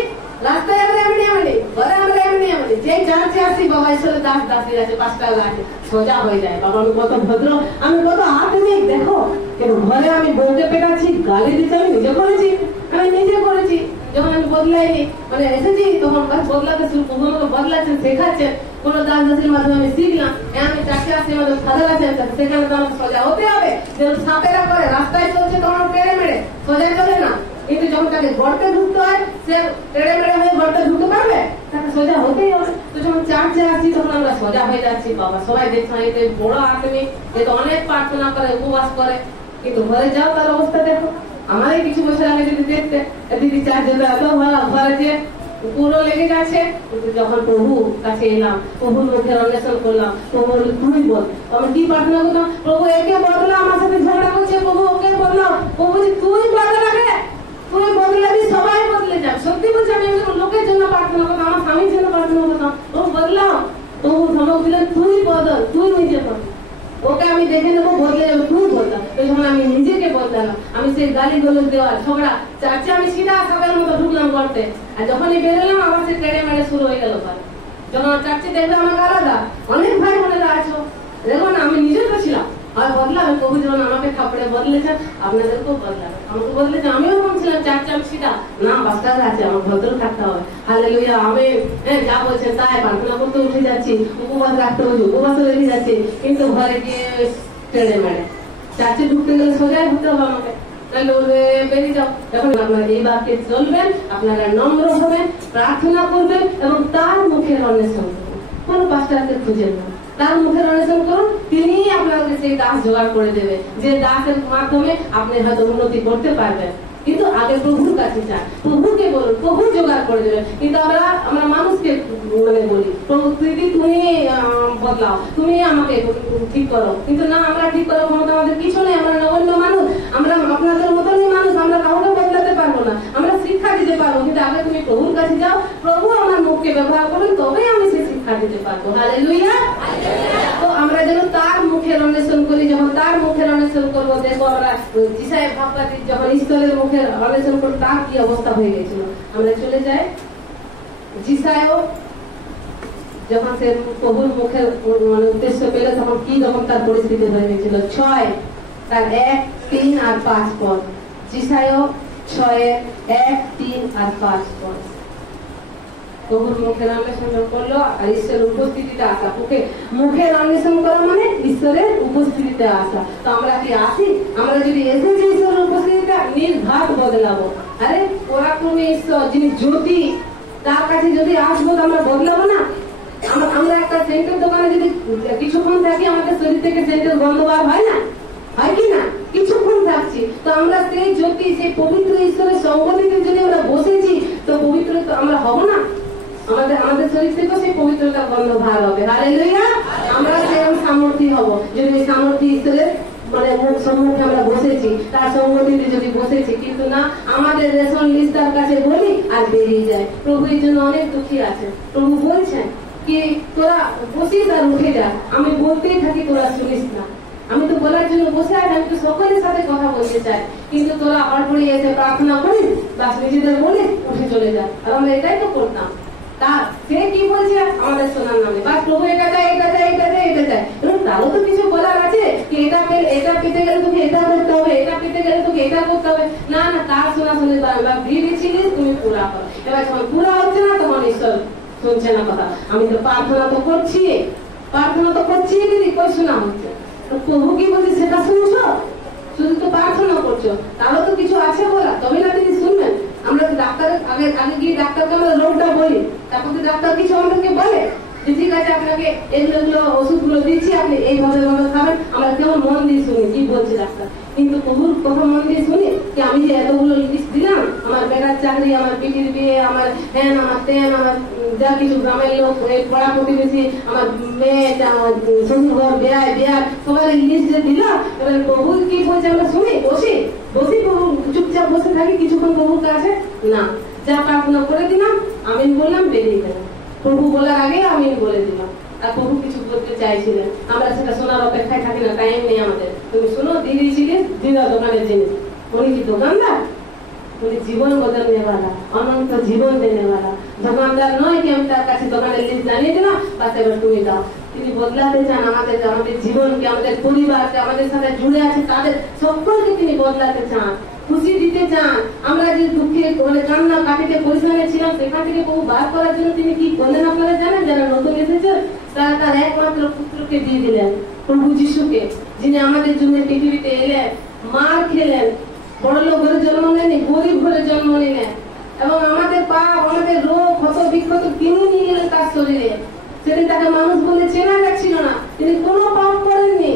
রাস্তায় আমরা এমনি এমনি, ঘরে আমরা এমনি এমনি। যে চার্চে আসি, বাবা ঈশ্বরের দাস দাসী আছে, পাঁচটা আছে, সোজা হয়ে যায়। বাবা আমি কত ভদ্র, আমি কত আধুনিক দেখো। কিন্তু ঘরে আমি বউকে পেটাচ্ছি, গালি দিতে আমি নিজে করেছি। যখন আমি বদলাইনি, মানে এসেছি, তখন বদলাতে শুরু, প্রভু আমাকে বদলাচ্ছেন, শেখাচ্ছেন। কোন দাস দাসীর মাধ্যমে আমি শিখলাম। আমি চারটে আসছি, আমাদের ফাদার আছেন, সেখানে তো আমাকে সোজা হতে হবে। যেমন সাপেরা করে, রাস্তায় চলছে তখন টেড়ে মেরে সোজা চলে না। কিন্তু যখন তাকে গর্তে ঢুকতে হয়, সে টেড়ে মেরে হয়ে গর্তে ঢুকতে পারবে, তাকে সোজা হতেই হবে। তো যখন চার্চে আসছি, তখন আমরা সোজা হয়ে যাচ্ছি। বাবা সবাই দেখছেন, এতে বড় আদমি, এ তো অনেক প্রার্থনা করে, উপবাস করে, কিন্তু ঘরে যাও তার অবস্থা দেখো। আমারই কিছু বছর আগে যদি দেখতে, দিদি চার্চে এত ভালো, ঘরে যে পুরো লেগে যাচ্ছে। কিন্তু যখন প্রভুর কাছে এলাম, প্রভুর মুখের অন্বেষণ করলাম, প্রভু তুই বল, আমি কি প্রার্থনা করলাম? প্রভু একে বদলা, আমার সাথে ঝগড়া করছে, প্রভু ওকে বদলাও। প্রভু তুই বদলাবে, তুই বদলাবি, সবাই বদলে যাবে। সত্যি বললাম, তবু ধমক দিলেন, তুই বদল, তুই নিজে বদল, ওকে আমি দেখে নেবো, বদলে যাবো, তুই বদলা। ওই সময় আমি নিজেকে বদলালাম। আমি সেই গালি গোলজ দেওয়া ঝগড়া চার্চে আমি সিধা সকালের মতো ঢুকলাম করতে, আর যখনই বেরোলাম আমার সে কেড়ে মেড়ে শুরু হয়ে গেল। যখন চার্চে দেখবে আমাকে আলাদা, অনেক ভাই বোনেরা আছো, দেখো না আমি নিজে তো ছিলাম, আর বদলাবে, প্রভু যখন আমাকে কাপড়ে বদলেছেন আপনাদেরকেও বদলাবে। আমাকে বদলেছে, আমিও কম ছিলাম, চার্চে আমি সিধা না বাচ্চারা আছে, আমার ভদ্র থাকতে হবে। হালেলুয়া, আমি যা বলছেন তাই প্রার্থনা করতে উঠে যাচ্ছি, উপবাস রাখতে হচ্ছে, উপবাসে রেখে যাচ্ছি, কিন্তু ঘরে গিয়ে টেনে মেরে চার্চে ঢুকতে গেলে সোজাই ঢুকতে হবে আমাকে, বেরিয়ে যাও। এখন আপনারা এই বাক্যে চলবেন, আপনারা নম্র হবেন, প্রার্থনা করবেন এবং তার মুখের অন্বেষণ করবেন। কোন পাস্টারকে খুঁজেন না, তার মুখের অন্বেষণ করুন, তিনি আপনাকে সেই দাস জোগাড় করে দেবে, যে দাসের মাধ্যমে আপনি হয়তো উন্নতি করতে পারবেন। কিন্তু আগে প্রভুর কাছে যান, প্রভুকে বলুন, প্রভু জোগাড় করে দেবেন। কিন্তু আমরা মানুষকে বলি, প্রভু তুমি বদলাও, তুমি আমাকে ঠিক করো, কিন্তু না, আমরা ঠিক করার ক্ষমতা আমাদের কিছু নেই, আমরা নগণ্য মানুষ, আমরা আপনাদের মতনই মানুষ, আমরা কাউকে বদলাতে পারবো না, আমরা শিক্ষা দিতে পারবো, কিন্তু আগে তুমি প্রভুর কাছে যাও, প্রভু আমার মুখকে ব্যবহার করুন, তবেই আমি সেই শিক্ষা দিতে পারবো। হালেলুয়া। তো আমরা যেন তার মুখের অন্বেষণ করি, যখন তার মুখের অন্বেষণ করবো, দেখো আমরা যিশায়া ভাবপাতি যখন ঈশ্বরের মুখের অন্বেষণ করবো তার কি অবস্থা হয়ে গেছিল। আমরা চলে যাই যিশায়া, যখন সে প্রভুর মুখের উদ্দেশ্য পেল তখন কি রকম তার পরিস্থিতি হয়ে গেছিল। 6 তার 1, 3 আর 5 পদ, যিশায়া 6:1, 3 আর 5 পদ। প্রভুর মুখের অন্বেষণ করলো আর ঈশ্বরের উপস্থিতিতে আসা। মুখের অন্বেষণ করা মানে ঈশ্বরের উপস্থিতিতে আসা। তো আমরা কি আসি? আমরা যদি এসেছি ঈশ্বরের উপস্থিতিতে, নির্ঘাত বদলাবো। আরে পরাক্রমী ঈশ্বর যিনি জ্যোতি, তার কাছে যদি আসবো তো আমরা বদলাবো না? আমরা একটা সেন্টের দোকানে যদি কিছুক্ষণ থাকি, আমাদের শরীর থেকে সেন্টের গন্ধ বার হয় না, হয় কি না? কিছুক্ষণ থাকছি তো আমরা সেই জ্যোতি, সেই পবিত্র ঈশ্বরের সঙ্গতিতে যদি আমরা বসেছি, তো পবিত্র তো আমরা হব না? আমাদের শরীর থেকে সেই পবিত্রতা গন্ধ ভার হবে। হালেলুয়া। আমরা সেরকম সামর্থ্য হব যদি ওই সামর্থ্য ঈশ্বরের মুখ সম্মুখে আমরা বসেছি, তার সঙ্গতিতে যদি বসেছি। কিন্তু না, আমাদের রেশন লিস্ট তার কাছে বলি আর বেরিয়ে যায়। প্রভু এই জন্য অনেক দুঃখী আছে। প্রভু বলছেন কি, তোরা বসিস আর উঠে যা, আমি বলতেই থাকি, তোরা শুনিস না। আমি তো বলার জন্য বসে আছি, আমি তো সকলের সাথে কথা বলতে চাই, কিন্তু তোরা হড়বড়িয়ে এসে প্রার্থনা করিস, বাস নিজেদের বলে উঠে চলে যায়। আর আমরা এটাই তো করতাম। তা সে কি বলছে আমাদের শোনার নামে, বাস প্রভু এটা চাই, এটা চাই, এটা চাই, এটা চাই। তারও তো কিছু বলার আছে কি, এটা পেতে গেলে তোকে এটা করতে হবে, এটা পেতে গেলে তোকে এটা করতে হবে। না না, তার শোনা শুনে দিয়েছিলিস, তুমি পুরা করো। এবার যখন পুরা হচ্ছে না, তখন ঈশ্বর শুনছে না কথা। আমি তো প্রার্থনা তো করছি, দিদি, কই শোনা হচ্ছে? প্রভু কি বলছে সেটা শুনছো? শুধু তো প্রার্থনা করছো, তাহলে তো কিছু আছে বলা, তবে না তিনি শুনবেন। আমরা ডাক্তারের আগে গিয়ে ডাক্তারকে আমরা রোগটা বলি, তারপর তো ডাক্তার কিছু আমাদেরকে বলে যে ঠিক আছে আপনাকে এগুলো ওষুধগুলো দিচ্ছি, আপনি এইভাবে খাবেন। আমরা কেমন মন দিয়ে শুনি কি বলছে ডাক্তার, কিন্তু প্রভুর কথা মন দিয়ে শুনি কি? আমি যে এতগুলো লিস্ট দিলাম, আমার বেকার চাকরি, আমার পিটির বিয়ে, আমার হ্যান, আমার তেন, আমার যা কিছু গ্রামের লোক, পড়া প্রতিবেশী, আমার মেয়ে, আমার শ্বশুর বিয়ার সবার লিস্ট যে দিলাম, এবার প্রভু কি বলছে আমরা শুনি, বসি প্রভু চুপচাপ বসে থাকি কিছুক্ষণ প্রভুর কাছে? না, যা প্রার্থনা করে দিলাম, আমিন বললাম, বেরিয়ে গেলাম। প্রভু বলার আগে আমিন বলে দিলাম, আর প্রভু কিছু করতে চাইছিলেন। আমরা সেটা শোনার অপেক্ষায় থাকি না, টাইম নেই আমাদের। তুমি শুনো, দিদি ছিলেন দিদা দোকানের জিনিস, উনি কি দোকানদার? উনি জীবন বদলনেওয়ালা, অনন্ত জীবন দেনেওয়ালা। দোকানদার নয় কি আমি তার কাছে দোকানের লিস্ট জানিয়ে দিলাম, বাস এবার তুমি দাও। তিনি বদলাতে চান আমাদের জীবনকে, আমাদের পরিবারকে, আমাদের সাথে জুড়ে আছে তাদের সকলকে তিনি বদলাতে চান, খুশি দিতে চান। আমরা যে দুঃখে কান্না কাটিতে পরিশ্রমে ছিলাম, সেখান থেকে বহু বার করার জন্য তিনি কি করলেন আপনারা জানেন? যারা নতুন এসেছেন তারা তার একমাত্র পুত্রকে দিয়ে দিলেন, প্রভু যিশুকে, যিনি আমাদের জন্য পৃথিবীতে এলেন, মার খেলেন, বড় লোক ঘরে জন্ম নেননি, গরিব ঘরে জন্ম নিলেন, এবং আমাদের পাপ, আমাদের রোগ, ক্ষত বিক্ষত তিনি নিয়ে গেলেন তার শরীরে। সেদিন তাকে মানুষ বলে চেনা যাচ্ছিল না, তিনি কোনো পাপ করেননি।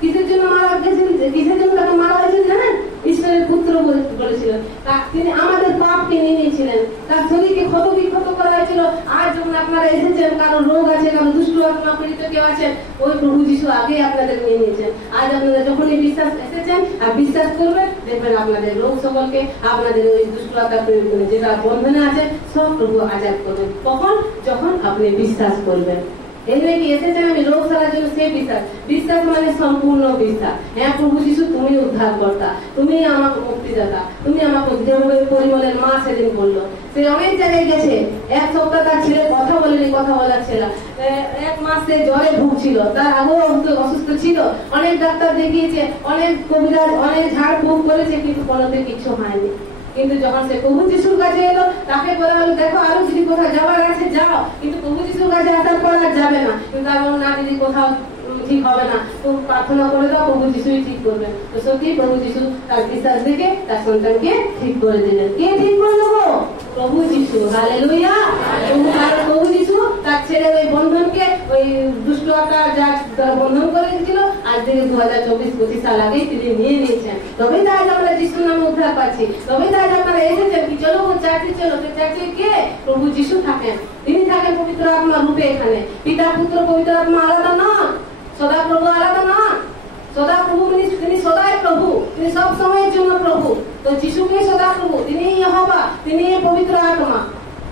কিসের জন্য মারা গেছেন, কিসের জন্য তাকে মারা হয়েছিল জানেন? ঈশ্বরের পুত্র বলেছিলেন। তিনি আমাদের পাপকে নিয়ে নিয়েছিলেন, তার শরীরকে ক্ষত বিক্ষত করা হয়েছিল। আজ যখন আপনারা এসেছেন, কারো রোগ আছে, কারো দুষ্ট আত্মা পীড়িত কেউ আছেন, ওই প্রভু যিশু আগে আপনাদের নিয়ে নিয়েছেন। আজ আপনারা যখনই বিশ্বাস এসেছেন আর বিশ্বাস করবেন, দেখবেন আপনাদের রোগ সকলকে, আপনাদের ওই দুষ্টতা যেটা বন্ধনে আছে সব প্রভু আজাদ করবেন। কখন? যখন আপনি বিশ্বাস করবেন। এমনি কি এসেছেন আমি রোগ সারার জন্য, সেই বিশ্বাস। বিশ্বাস মানে সম্পূর্ণ বিশ্বাস। হ্যাঁ প্রভু যিশু তুমি উদ্ধার কর্তা, তুমি আমাকে মুক্তিদাতা, তুমি আমাকে পরিমলের মা সেদিন বললো। সে অনেক জায়গায় গেছে, এক সপ্তাহ তার ছেলে কথা বলেনি, কথা বলার ছেলে 1 মাস সে জ্বরে ভুগছিল, তার আগেও অসুস্থ ছিল, অনেক ডাক্তার দেখিয়েছে, অনেক কবিরাজ, অনেক ঝাড় ফুঁক করেছে, কিন্তু কোনোতে কিছু হয়নি। কিন্তু যখন সে প্রভু যিশুর কাছে এলো, তাকে বলা হলো দেখো আরো যদি কোথাও যাওয়ার আছে যাও, কিন্তু প্রভু যিশুর কাছে আসার পর আর যাবে না। কিন্তু আমার না যদি কোথাও ঠিক হবে না, তো প্রার্থনা করে দাও, প্রভু যিশুই ঠিক করবে। তো সত্যি প্রভু যিশু তার বিশ্বাস দেখে তার সন্তানকে ঠিক করে দিলেন। কে ঠিক করলো? প্রভু যিশু। হালেলুয়া। প্রভু যিশু তার ছেলে ওই বন্ধনকে, ওই দুষ্ট আকার যা বন্ধন করে দিয়েছিল, আজ থেকে 2024-25 সাল আগেই তিনি নিয়ে নিয়েছেন। তবে তাই আমরা যিশুর নামে উদ্ধার পাচ্ছি। তবে তাই আপনারা এসেছেন কি চলো চার্চে চলো। চার্চে কে? প্রভু যিশু থাকেন। তিনি থাকেন পবিত্র আত্মা রূপে এখানে। পিতা পুত্র পবিত্র আত্মা আলাদা নন, সদা প্রভু আলাদা নন। সদা প্রভু তিনি সদাই প্রভু, তিনি সব সময়ের জন্য প্রভু। তো যিশুকে সদা প্রভু, তিনি ইহোবা, তিনি পবিত্র আত্মা।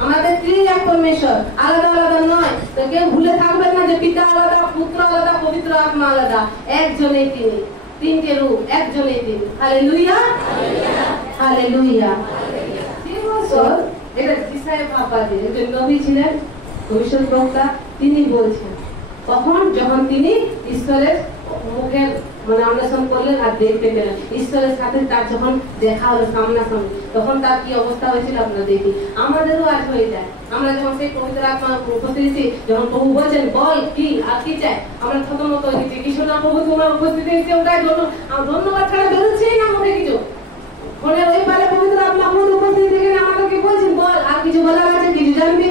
আমাদের ত্রিএক পরমেশ্বর, আলাদা আলাদা নয়। তো কেউ ভুলে থাকবেন না যে পিতা আলাদা, পুত্র আলাদা, পবিত্র আত্মা আলাদা। একজনেই তিনি, তিনটে রূপ, একজনেই তিনি। Hallelujah, hallelujah. এটা যিশায়া বাবাজি একজন নবী ছিলেন, ভবিষ্যৎ বক্তা। তিনি বলছেন কখন? যখন তিনি ঈশ্বরের মুখের অন্বেষণ করলেন আর দেখতে পেলেন, ঈশ্বরের সাথে তার যখন দেখা হলো সামনাসামনি, তখন তার কি অবস্থা হয়েছিল আপনারা দেখি। আমাদেরও আজ হয়ে যায়। আমরা যখন সেই পবিত্র আত্মা উপস্থিতি, যখন প্রভু বলছেন বল কি আর কি চাই, আমরা থতমত হয়ে গেছি। কিছু না প্রভু তোমার উপস্থিতি এসে ওটাই ধন্যবাদ ছাড়া বেরোচ্ছেই না মুখে কিছু। ফোনের ওই পারে পবিত্র আত্মা আমাদের উপস্থিতি দেখে আমাদেরকে বলছেন বল আর কিছু বলার আছে, কিছু জানবি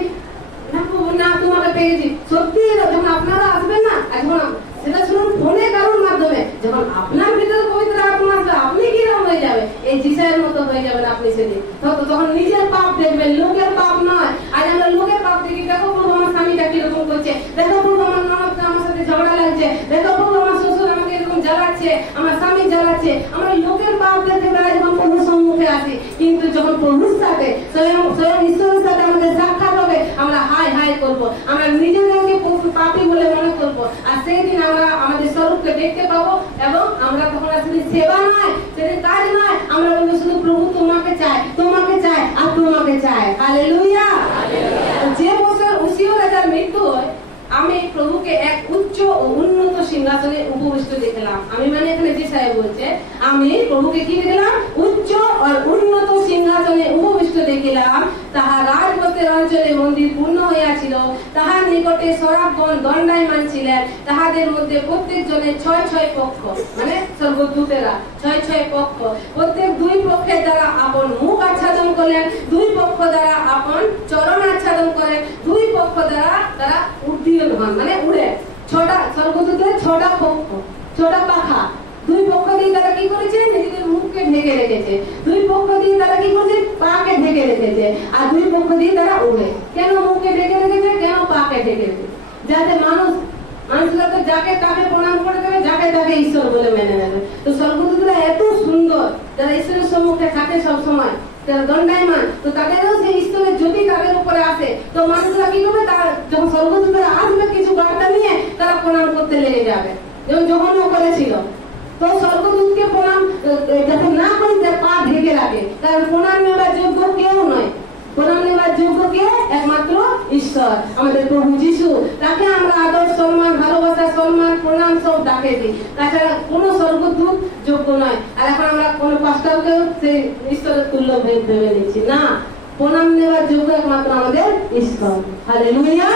না প্রভু, না তোমাকে পেয়েছি। সত্যি যখন আপনারা আসবেন না, এখন সেটা শুনুন ফোনে কারোর মাধ্যমে, যখন আপনার ভিতরে পবিত্র আত্মা আসবে আপনি কিরকম হয়ে যাবে? এই যিশায়ের মতো হয়ে যাবেন আপনি সেদিন। তখন নিজের পাপ দেখবেন, লোকের পাপ নয়। আজ আমরা লোকের পাপ দেখি, দেখো প্রভু আমার স্বামীটা কিরকম করছে, দেখো প্রভু আমার ননদটা আমার সাথে ঝগড়া লাগছে, দেখো প্রভু আমার শ্বশুর আমাকে এরকম জ্বালাচ্ছে, আমার স্বামী জ্বালাচ্ছে। আমরা লোকের পাপ দেখতে বেড়াই যখন প্রভুর সম্মুখে আসি। কিন্তু যখন প্রভুর সাথে স্বয়ং ঈশ্বরের সাথে আমাদের সাক্ষাৎ হবে, আমরা হাই হাই করবো, আমরা নিজেদেরকে পাপী বলে মনে করবো। আর সেই দিন আমরা আমাদের স্বরূপকে দেখতে পাবো, এবং আমরা তখন সেদিন সেবা নয়, সেদিন কাজ নয়, আমরা বলবো শুধু প্রভু তোমাকে চাই, তোমাকে চাই আর তোমাকে চাই। হালেলুয়া। যে বছর উসিয়া রাজার মৃত্যু হয়, আমি প্রভুকে এক উচ্চ ও উন্নত সিংহাসনে উপবিষ্ট দেখলাম। আমি এখানে যিশায়া বলছে, আমি প্রভুকে কি দেখলাম? উচ্চ আর উন্নত সিংহাসনে উপবিষ্ট দেখিলাম। তাহার রাজপথের অঞ্চলে মন্দির পূর্ণ হইয়াছিল। তাহার নিকটে সরাবগণ দণ্ডায়মান ছিলেন। তাহাদের মধ্যে প্রত্যেক জনের 6 পক্ষ, স্বর্গদূতেরা 6 পক্ষ। প্রত্যেক 2 পক্ষের দ্বারা আপন মুখ আচ্ছাদন করলেন, 2 পক্ষ দ্বারা আপন চরণ আচ্ছাদন করেন, 2 পক্ষ দ্বারা তারা উড্ডীয়মান হন, উড়ে। 6টা স্বর্গদূতের 6টা পক্ষ, 6টা পাখা। 2 পক্ষ দিয়ে তারা কি করেছে? নিজেদের মুখকে ঢেকে রেখেছে। 2 পক্ষ দিয়ে তারা কি করেছে? পাকে ঢেকে রেখেছে। আর 2 পক্ষ দিয়ে তারা উড়ে। কেন মুখকে ঢেকে রেখেছে? কেন পাকে ঢেকে রেখেছে? যাতে মানুষরা তো যাকে তাকে প্রণাম করে দেবে, যাকে তাকে ঈশ্বর বলে মেনে নেবে। তো স্বর্গদূতরা এত সুন্দর, যারা ঈশ্বরের সম্মুখে থাকে সবসময়, যারা দণ্ডায়মান, তো তাদেরও সেই ঈশ্বরের জ্যোতি তাদের উপরে আসে। তো মানুষরা কি করবে? যখন স্বর্গদূতরা আসবে কিছু বার্তা নিয়ে, তারা প্রণাম করতে লেগে যাবে, যেমন যোহানও করেছিল। তো স্বর্গদূতকে প্রণাম যাতে না করি, পা ঢেকে রাখে, কারণ প্রণাম নেওয়ার যোগ্য কেউ নয়। প্রণাম নেওয়ার যোগ্য কে? একমাত্র ঈশ্বর, আমাদের প্রভু যিশু। তাকে আমরা আদর, সম্মান, ভালোবাসা, সম্মান, প্রণাম সব ডাকে দিই। তাছাড়া কোন স্বর্গদূত যোগ্য নয়। আর এখন আমরা কোন পাস্টারকেও সেই ঈশ্বরের তুল্য ভেবে নিচ্ছি না। প্রণাম নেওয়ার যোগ্য একমাত্র আমাদের ঈশ্বর। হালেলুয়া।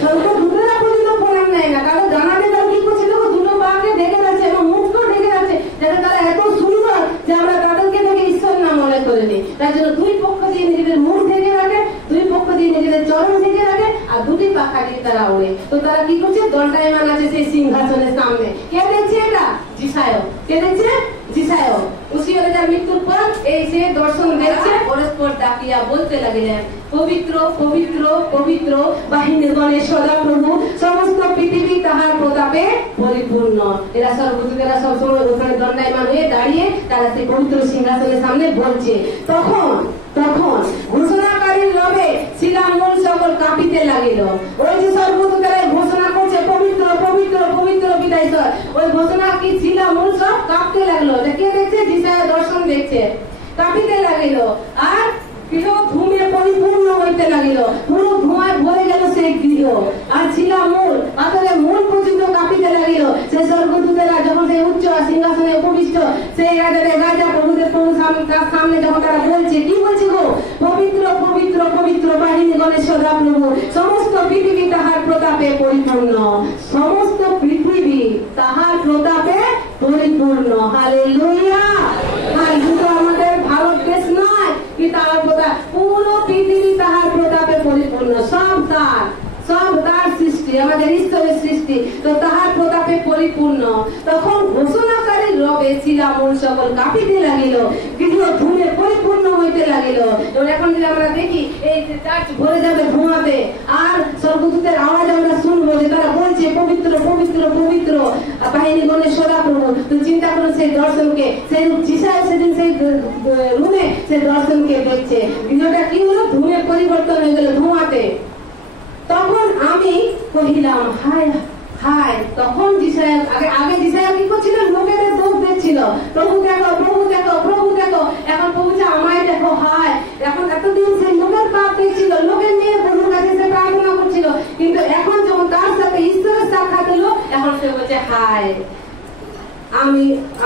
স্বর্গদূতেরা পর্যন্ত প্রণাম নেয় না, কারণ জানাতে তারা কি করছিল? 2 পাকে ঢেকে যাচ্ছে এবং মুখকেও ঢেকে যাচ্ছে, যাতে তারা এত সুন্দর যে আমরা তাদেরকে দেখে ঈশ্বর না মনে করে নিই। তার জন্য 2 পক্ষ দিয়ে নিজেদের মুখ ঢেকে রাখে, 2 পক্ষ দিয়ে নিজেদের চরণ ঢেকে রাখে, আর 2টি পাখা দিয়ে তারা ওড়ে। তো তারা কি করছে? দণ্ডায়মান আছে সেই সিংহাসনের সামনে। কে দেখছে এটা? যিশায়া। কে দেখছে? যিশায়া। উসিয়া রাজার মৃত্যুর পর এই সে দর্শন দেখছে, পরস্পর ডাক তাকিয়া বলতে লাগলেন, পবিত্র পবিত্র পবিত্র বাহিনীগণের সদাপ্রভু, সমস্ত পৃথিবী তাহার প্রতাপে পরিপূর্ণ। এরা সর্বদূতেরা সবসময় ওখানে দণ্ডায়মান হয়ে দাঁড়িয়ে তারা সেই পবিত্র সিংহাসনের সামনে বলছে। তখন ঘোষণাকারীর রবে শিলামূল সকল কাঁপিতে লাগিল। ওই যে সর্বদূতেরা ঘোষণা করছে পবিত্র পবিত্র পবিত্র পিতা ঈশ্বর, ওই ঘোষণা কি শিলামূল সব কাঁপতে লাগলো। কে দেখছে? যিশায়া দর্শন দেখছে। কাঁপিতে লাগিল আর গৃহ ধূমে পরিপূর্ণ হইতে লাগিল। পুরো ধোঁয়ায় ভরে গেল সেই গৃহ। আর শিলামূল পাথরের মূল পর্যন্ত কাঁপিতে লাগিল। সেই স্বর্গদূতেরা যখন সেই উচ্চ সিংহাসনে উপবিষ্ট সেই রাজা প্রভুদের প্রভু তার সামনে যখন তারা বলছে, কি বলছে গো? পবিত্র পবিত্র পবিত্র বাহিনীগণের সদাপ্রভু, সমস্ত পৃথিবী তাহার প্রতাপে পরিপূর্ণ। সমস্ত পৃথিবী তাহার প্রতাপে পরিপূর্ণ। হালেলুয়া। আর শুধু আমাদের ভারত দেশ নয় কি তাহার প্রতাপ, পুরো পৃথিবী তাহার প্রতাপে পরিপূর্ণ। সব তার সৃষ্টি, আমাদের ঈশ্বরের সৃষ্টি, তো তাহার প্রতাপে পরিপূর্ণ। তখন ঘোষণাকারীর রবে শিলামূল সকল কাঁপিতে লাগিল, গৃহ ধূমে পরিপূর্ণ হইতে লাগিল। এখন যদি আমরা দেখি এই চার্চ ভরে যাবে ধোঁয়াতে, আর স্বর্গদূতের আওয়াজ আমরা শুনবো যে তারা বলছে পবিত্র পবিত্র পবিত্র বাহিনীগণের সদাপ্রভু। তো চিন্তা করুন সেই দর্শনকে, সেই যিশায়া সেদিন সেই রুমে সেই দর্শনকে দেখছে। গৃহটা কি হলো? ধূমে পরিবর্তন হয়ে গেল, ধোঁয়াতে। তখন আমি কহিলাম হায় হায়। তখন যিশায়া আগে যিশায়া কি করছিল? লোকেদের দোষ দেখছিল, প্রভু দেখো প্রভু দেখো প্রভু দেখো। এখন প্রভু আমায় দেখো, হায়। এখন এতদিন সেই লোকের পাপ দেখছিল, লোকের নিয়ে প্রভুর কাছে সে প্রার্থনা করছিল, কিন্তু এখন যখন তার সাথে ঈশ্বরের সাক্ষাৎ হলো, এখন সে বলছে হায়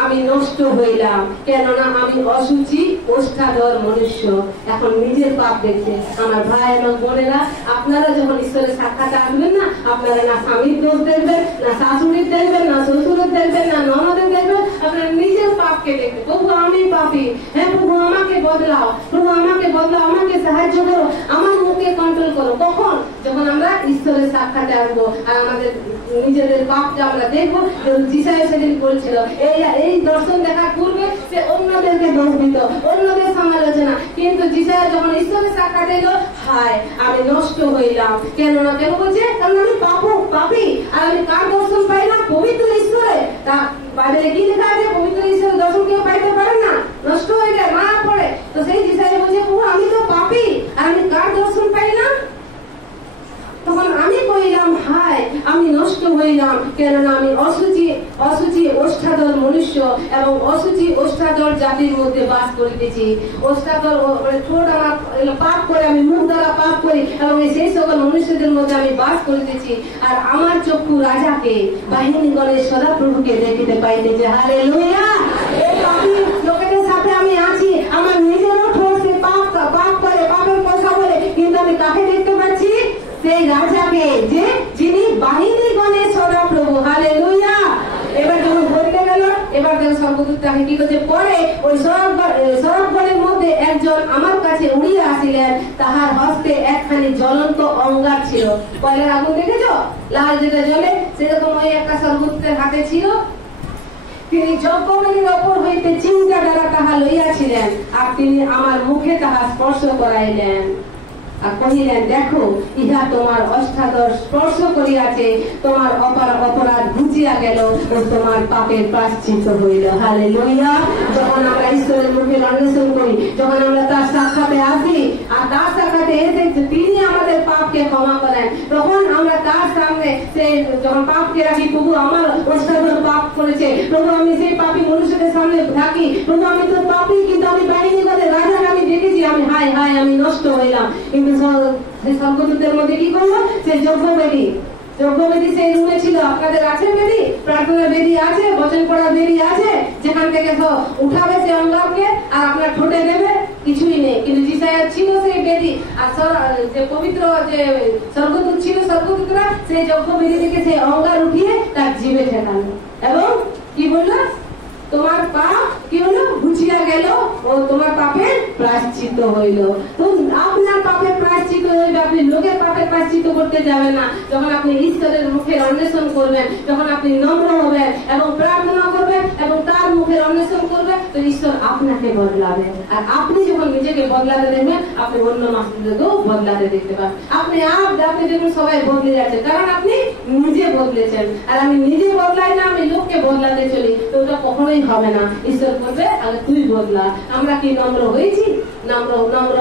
আমি নষ্ট হইলাম, কেননা আমি অসুচি ওষ্ঠাধর মনুষ্য। এখন নিজের পাপ দেখছে। আমার ভাই এবং বোনেরা, আপনারা যখন ঈশ্বরের সাক্ষাৎ আসবেন না, আপনারা না স্বামীর দোষ দেখবেন, না শাশুড়ির দেখবেন, না শ্বশুরের দেখবেন, না ননদের দেখবেন, আপনারা নিজের পাপকে দেখবেন। প্রভু আমি পাপী, হ্যাঁ প্রভু আমাকে বদলাও, প্রভু আমাকে বদলাও, আমাকে সাহায্য করো, আমার মুখকে কন্ট্রোল করো। কখন? যখন আমরা ঈশ্বরের সাক্ষাৎে আসবো আর আমাদের নিজেদের পাপটা আমরা দেখবো। যিশায়া সেদিন বলছিল, এই দর্শন দেখার পূর্বে সে অন্যদেরকে দোষ দিত, অন্যদের সমালোচনা, কিন্তু যিশায়া যখন ঈশ্বরের সাক্ষাৎ এলো, হায় আমি নষ্ট হইলাম। কেন বলছে? কারণ আমি পাপী, আর আমি কার দর্শন পাইলাম? পবিত্র ঈশ্বরে। তা বাইবেলে কি লেখা আছে? পবিত্র ঈশ্বরের দর্শন কেউ পাইতে পারে না, নষ্ট হয়ে যায়, মারা পড়ে। তো সেই যিশায়া বলছে, আমি তো পাপী আর আমি কার দর্শন পাইলাম? তখন আমি কইলাম হায় আমি নষ্ট হইলাম, কেননা আমি অসুচি ওষ্ঠাধর মনুষ্য এবং অসুচি ওষ্ঠাধর জাতির মধ্যে বাস করিতেছি। ওষ্ঠাধর ঠোঁট আমার পাপ করে, আমি মুখ দ্বারা পাপ করি এবং সেই সকল মনুষ্যদের মধ্যে আমি বাস করিতেছি। আর আমার চক্ষু রাজাকে, বাহিনীগণের সদাপ্রভুকে দেখিতে পাইতেছে। হালেলুয়া। এই পাপী লোকেদের সাথে আমি আছি, আমার নিজেরও ঠোঁট সে পাপ করে, পাপের কথা বলে, কিন্তু আমি কাকে দেখতে পাচ্ছি? সেই রাজাকে, যে যিনি বাহিনীগণের সদাপ্রভু। হালেলুয়া। এবার যখন বলতে গেল, এবার দেখো স্বর্গদূত তাকে কি করছে? পরে ওই সরবগণের মধ্যে একজন আমার কাছে উড়িয়া আসিলেন, তাহার হস্তে একখানি জ্বলন্ত অঙ্গার ছিল। কয়লার আগুন দেখেছ? লাল যেটা জ্বলে, সেরকম ওই একটা স্বর্গদূতের হাতে ছিল। তিনি যজ্ঞবেদীর ওপর হইতে চিন্তা দ্বারা তাহা লইয়াছিলেন, আর তিনি আমার মুখে তাহা স্পর্শ করাইলেন আর কহিলেন, দেখো ইহা তোমার অষ্টাদশ স্পর্শ করিয়াছে, তোমার অপরাধ ঘুচিয়া গেল ও তোমার পাপের প্রায়শ্চিত্ত হইল। হালেলুয়া। যখন আমরা ঈশ্বরের মুখে অন্বেষণ করি, যখন আমরা তার সাক্ষাতে আসি, আর তার সাক্ষাতে এসে তিনি আমাদের পাপকে ক্ষমা করেন, তখন আমরা তার সামনে সেই যখন পাপকে রাখি, প্রভু আমার অষ্টাদশ পাপ করেছে, প্রভু আমি সেই পাপী মনুষ্যদের সামনে থাকি, প্রভু আমি তো পাপী, কিন্তু আমি বাহিনীগণের রাজাকে আমি দেখেছি, আমি হায় আমি নষ্ট হইলাম। কিন্তু স্বর্গদূতের মধ্যে কি করলো? সে যজ্ঞবেদী সেই রুমে ছিল। আপনাদের আছে বেদি? প্রার্থনা বেদি আছে, বচন পড়া বেদি আছে, যেখান থেকে উঠাবে সে অঙ্গারকে আর আপনার ঠোঁটে দেবে, কিছুই নেই। কিন্তু যিশায়া ছিল সেই বেদি, আর যে পবিত্র যে স্বর্গদূত ছিল, স্বর্গদূতরা সেই যজ্ঞবেদী থেকে সেই অঙ্গার উঠিয়ে তার জিভে ঠেকানো এবং কি বললো? তোমার পাপ কি হলো? ঘুচিয়া গেল ও তোমার পাপের প্রায়শ্চিত্ত হইল। তো আপনার পাপের প্রায়শ্চিত্ত হইবে, আপনি লোকের পাপের প্রায়শ্চিত্ত করতে যাবেন না। যখন আপনি ঈশ্বরের মুখে অন্বেষণ করবেন, যখন আপনি নম্র হবেন এবং প্রার্থনা করবেন এবং তার মুখে মুখের অন্বেষণ করবে তো ঈশ্বর আপনাকে বদলাবে। আর আপনি যখন নিজেকে বদলাতে দেখবেন আপনি অন্য মানুষদেরকেও বদলাতে দেখতে পাবেন। আপনি দেখুন সবাই বদলে যাচ্ছে, কারণ আপনি নিজে বদলেছেন। আর আমি নিজে বদলাই না, আমি লোককে বদলাতে চলি, তো ওটা কখনোই হবে না। ঈশ্বর বলবে আগে তুই বদলা। আমরা কি নম্র হয়েছি? নম্র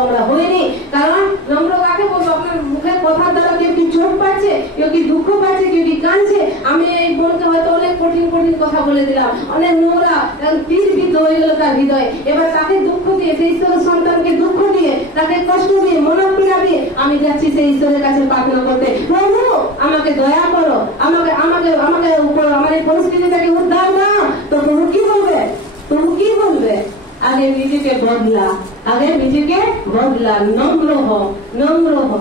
আমরা হইনি। কারণ নম্র কাকে বলবো? আপনার মুখের কথার দ্বারা কেউ কি চোট পাচ্ছে, কেউ কি দুঃখ পাচ্ছে, কেউ কি কাঁদছে। আমি এই বোনকে হয়তো অনেক কঠিন কথা বলে দিলাম, অনেক নোংরা তীর বিদ্ধ হয়ে গেল তার হৃদয়ে। এবার তাকে দুঃখ দিয়ে, সেই ঈশ্বরের সন্তানকে দুঃখ দিয়ে, তাকে কষ্ট দিয়ে, মনোপীড়া দিয়ে আমি যাচ্ছি সেই ঈশ্বরের কাছে প্রার্থনা করতে, প্রভু আমাকে দয়া করো, আমাকে আমাকে আমাকে আমার এই পরিস্থিতিটাকে উদ্ধার দাও। তো প্রভু কি বলবে? প্রভু কি বলবে? আগে নিজেকে বদলা, আগে নিজেকে বদলা, নম্র হ।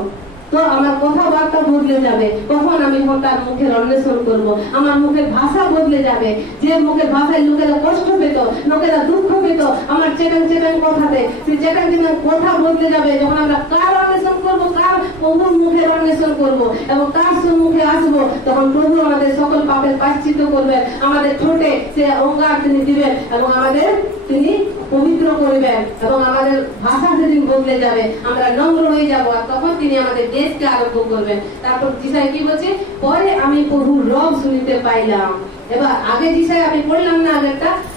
তো আমার কথাবার্তা বদলে যাবে। কখন আমি তার মুখের অন্বেষণ করব, আমার মুখের ভাষা বদলে যাবে। যে মুখের ভাষায় লোকেরা কষ্ট পেত, লোকেরা দুঃখ পেত, আমার চেটাং কথাতে, সেই চেটাং কথা বদলে যাবে যখন আমরা কার অন্বেষণ করবো, কার প্রভুর মুখের অন্বেষণ করবো এবং কার সম্মুখে আসবো। তখন প্রভু আমাদের সকল পাপের প্রায়শ্চিত্ত করবেন, আমাদের ঠোঁটে সে অঙ্গার তিনি দিবেন এবং আমাদের তিনি পবিত্র করবেন এবং আমাদের ভাষা সেদিন বদলে যাবে, আমরা নম্র হয়ে যাব। আর তখন তিনি আমাদের দেশকে আরম্ভ করবেন। তারপর যিশাই কি বলছে? পরে আমি প্রভুর রব শুনিতে পাইলাম। এবার আগে যিশাই আমি পড়লাম না,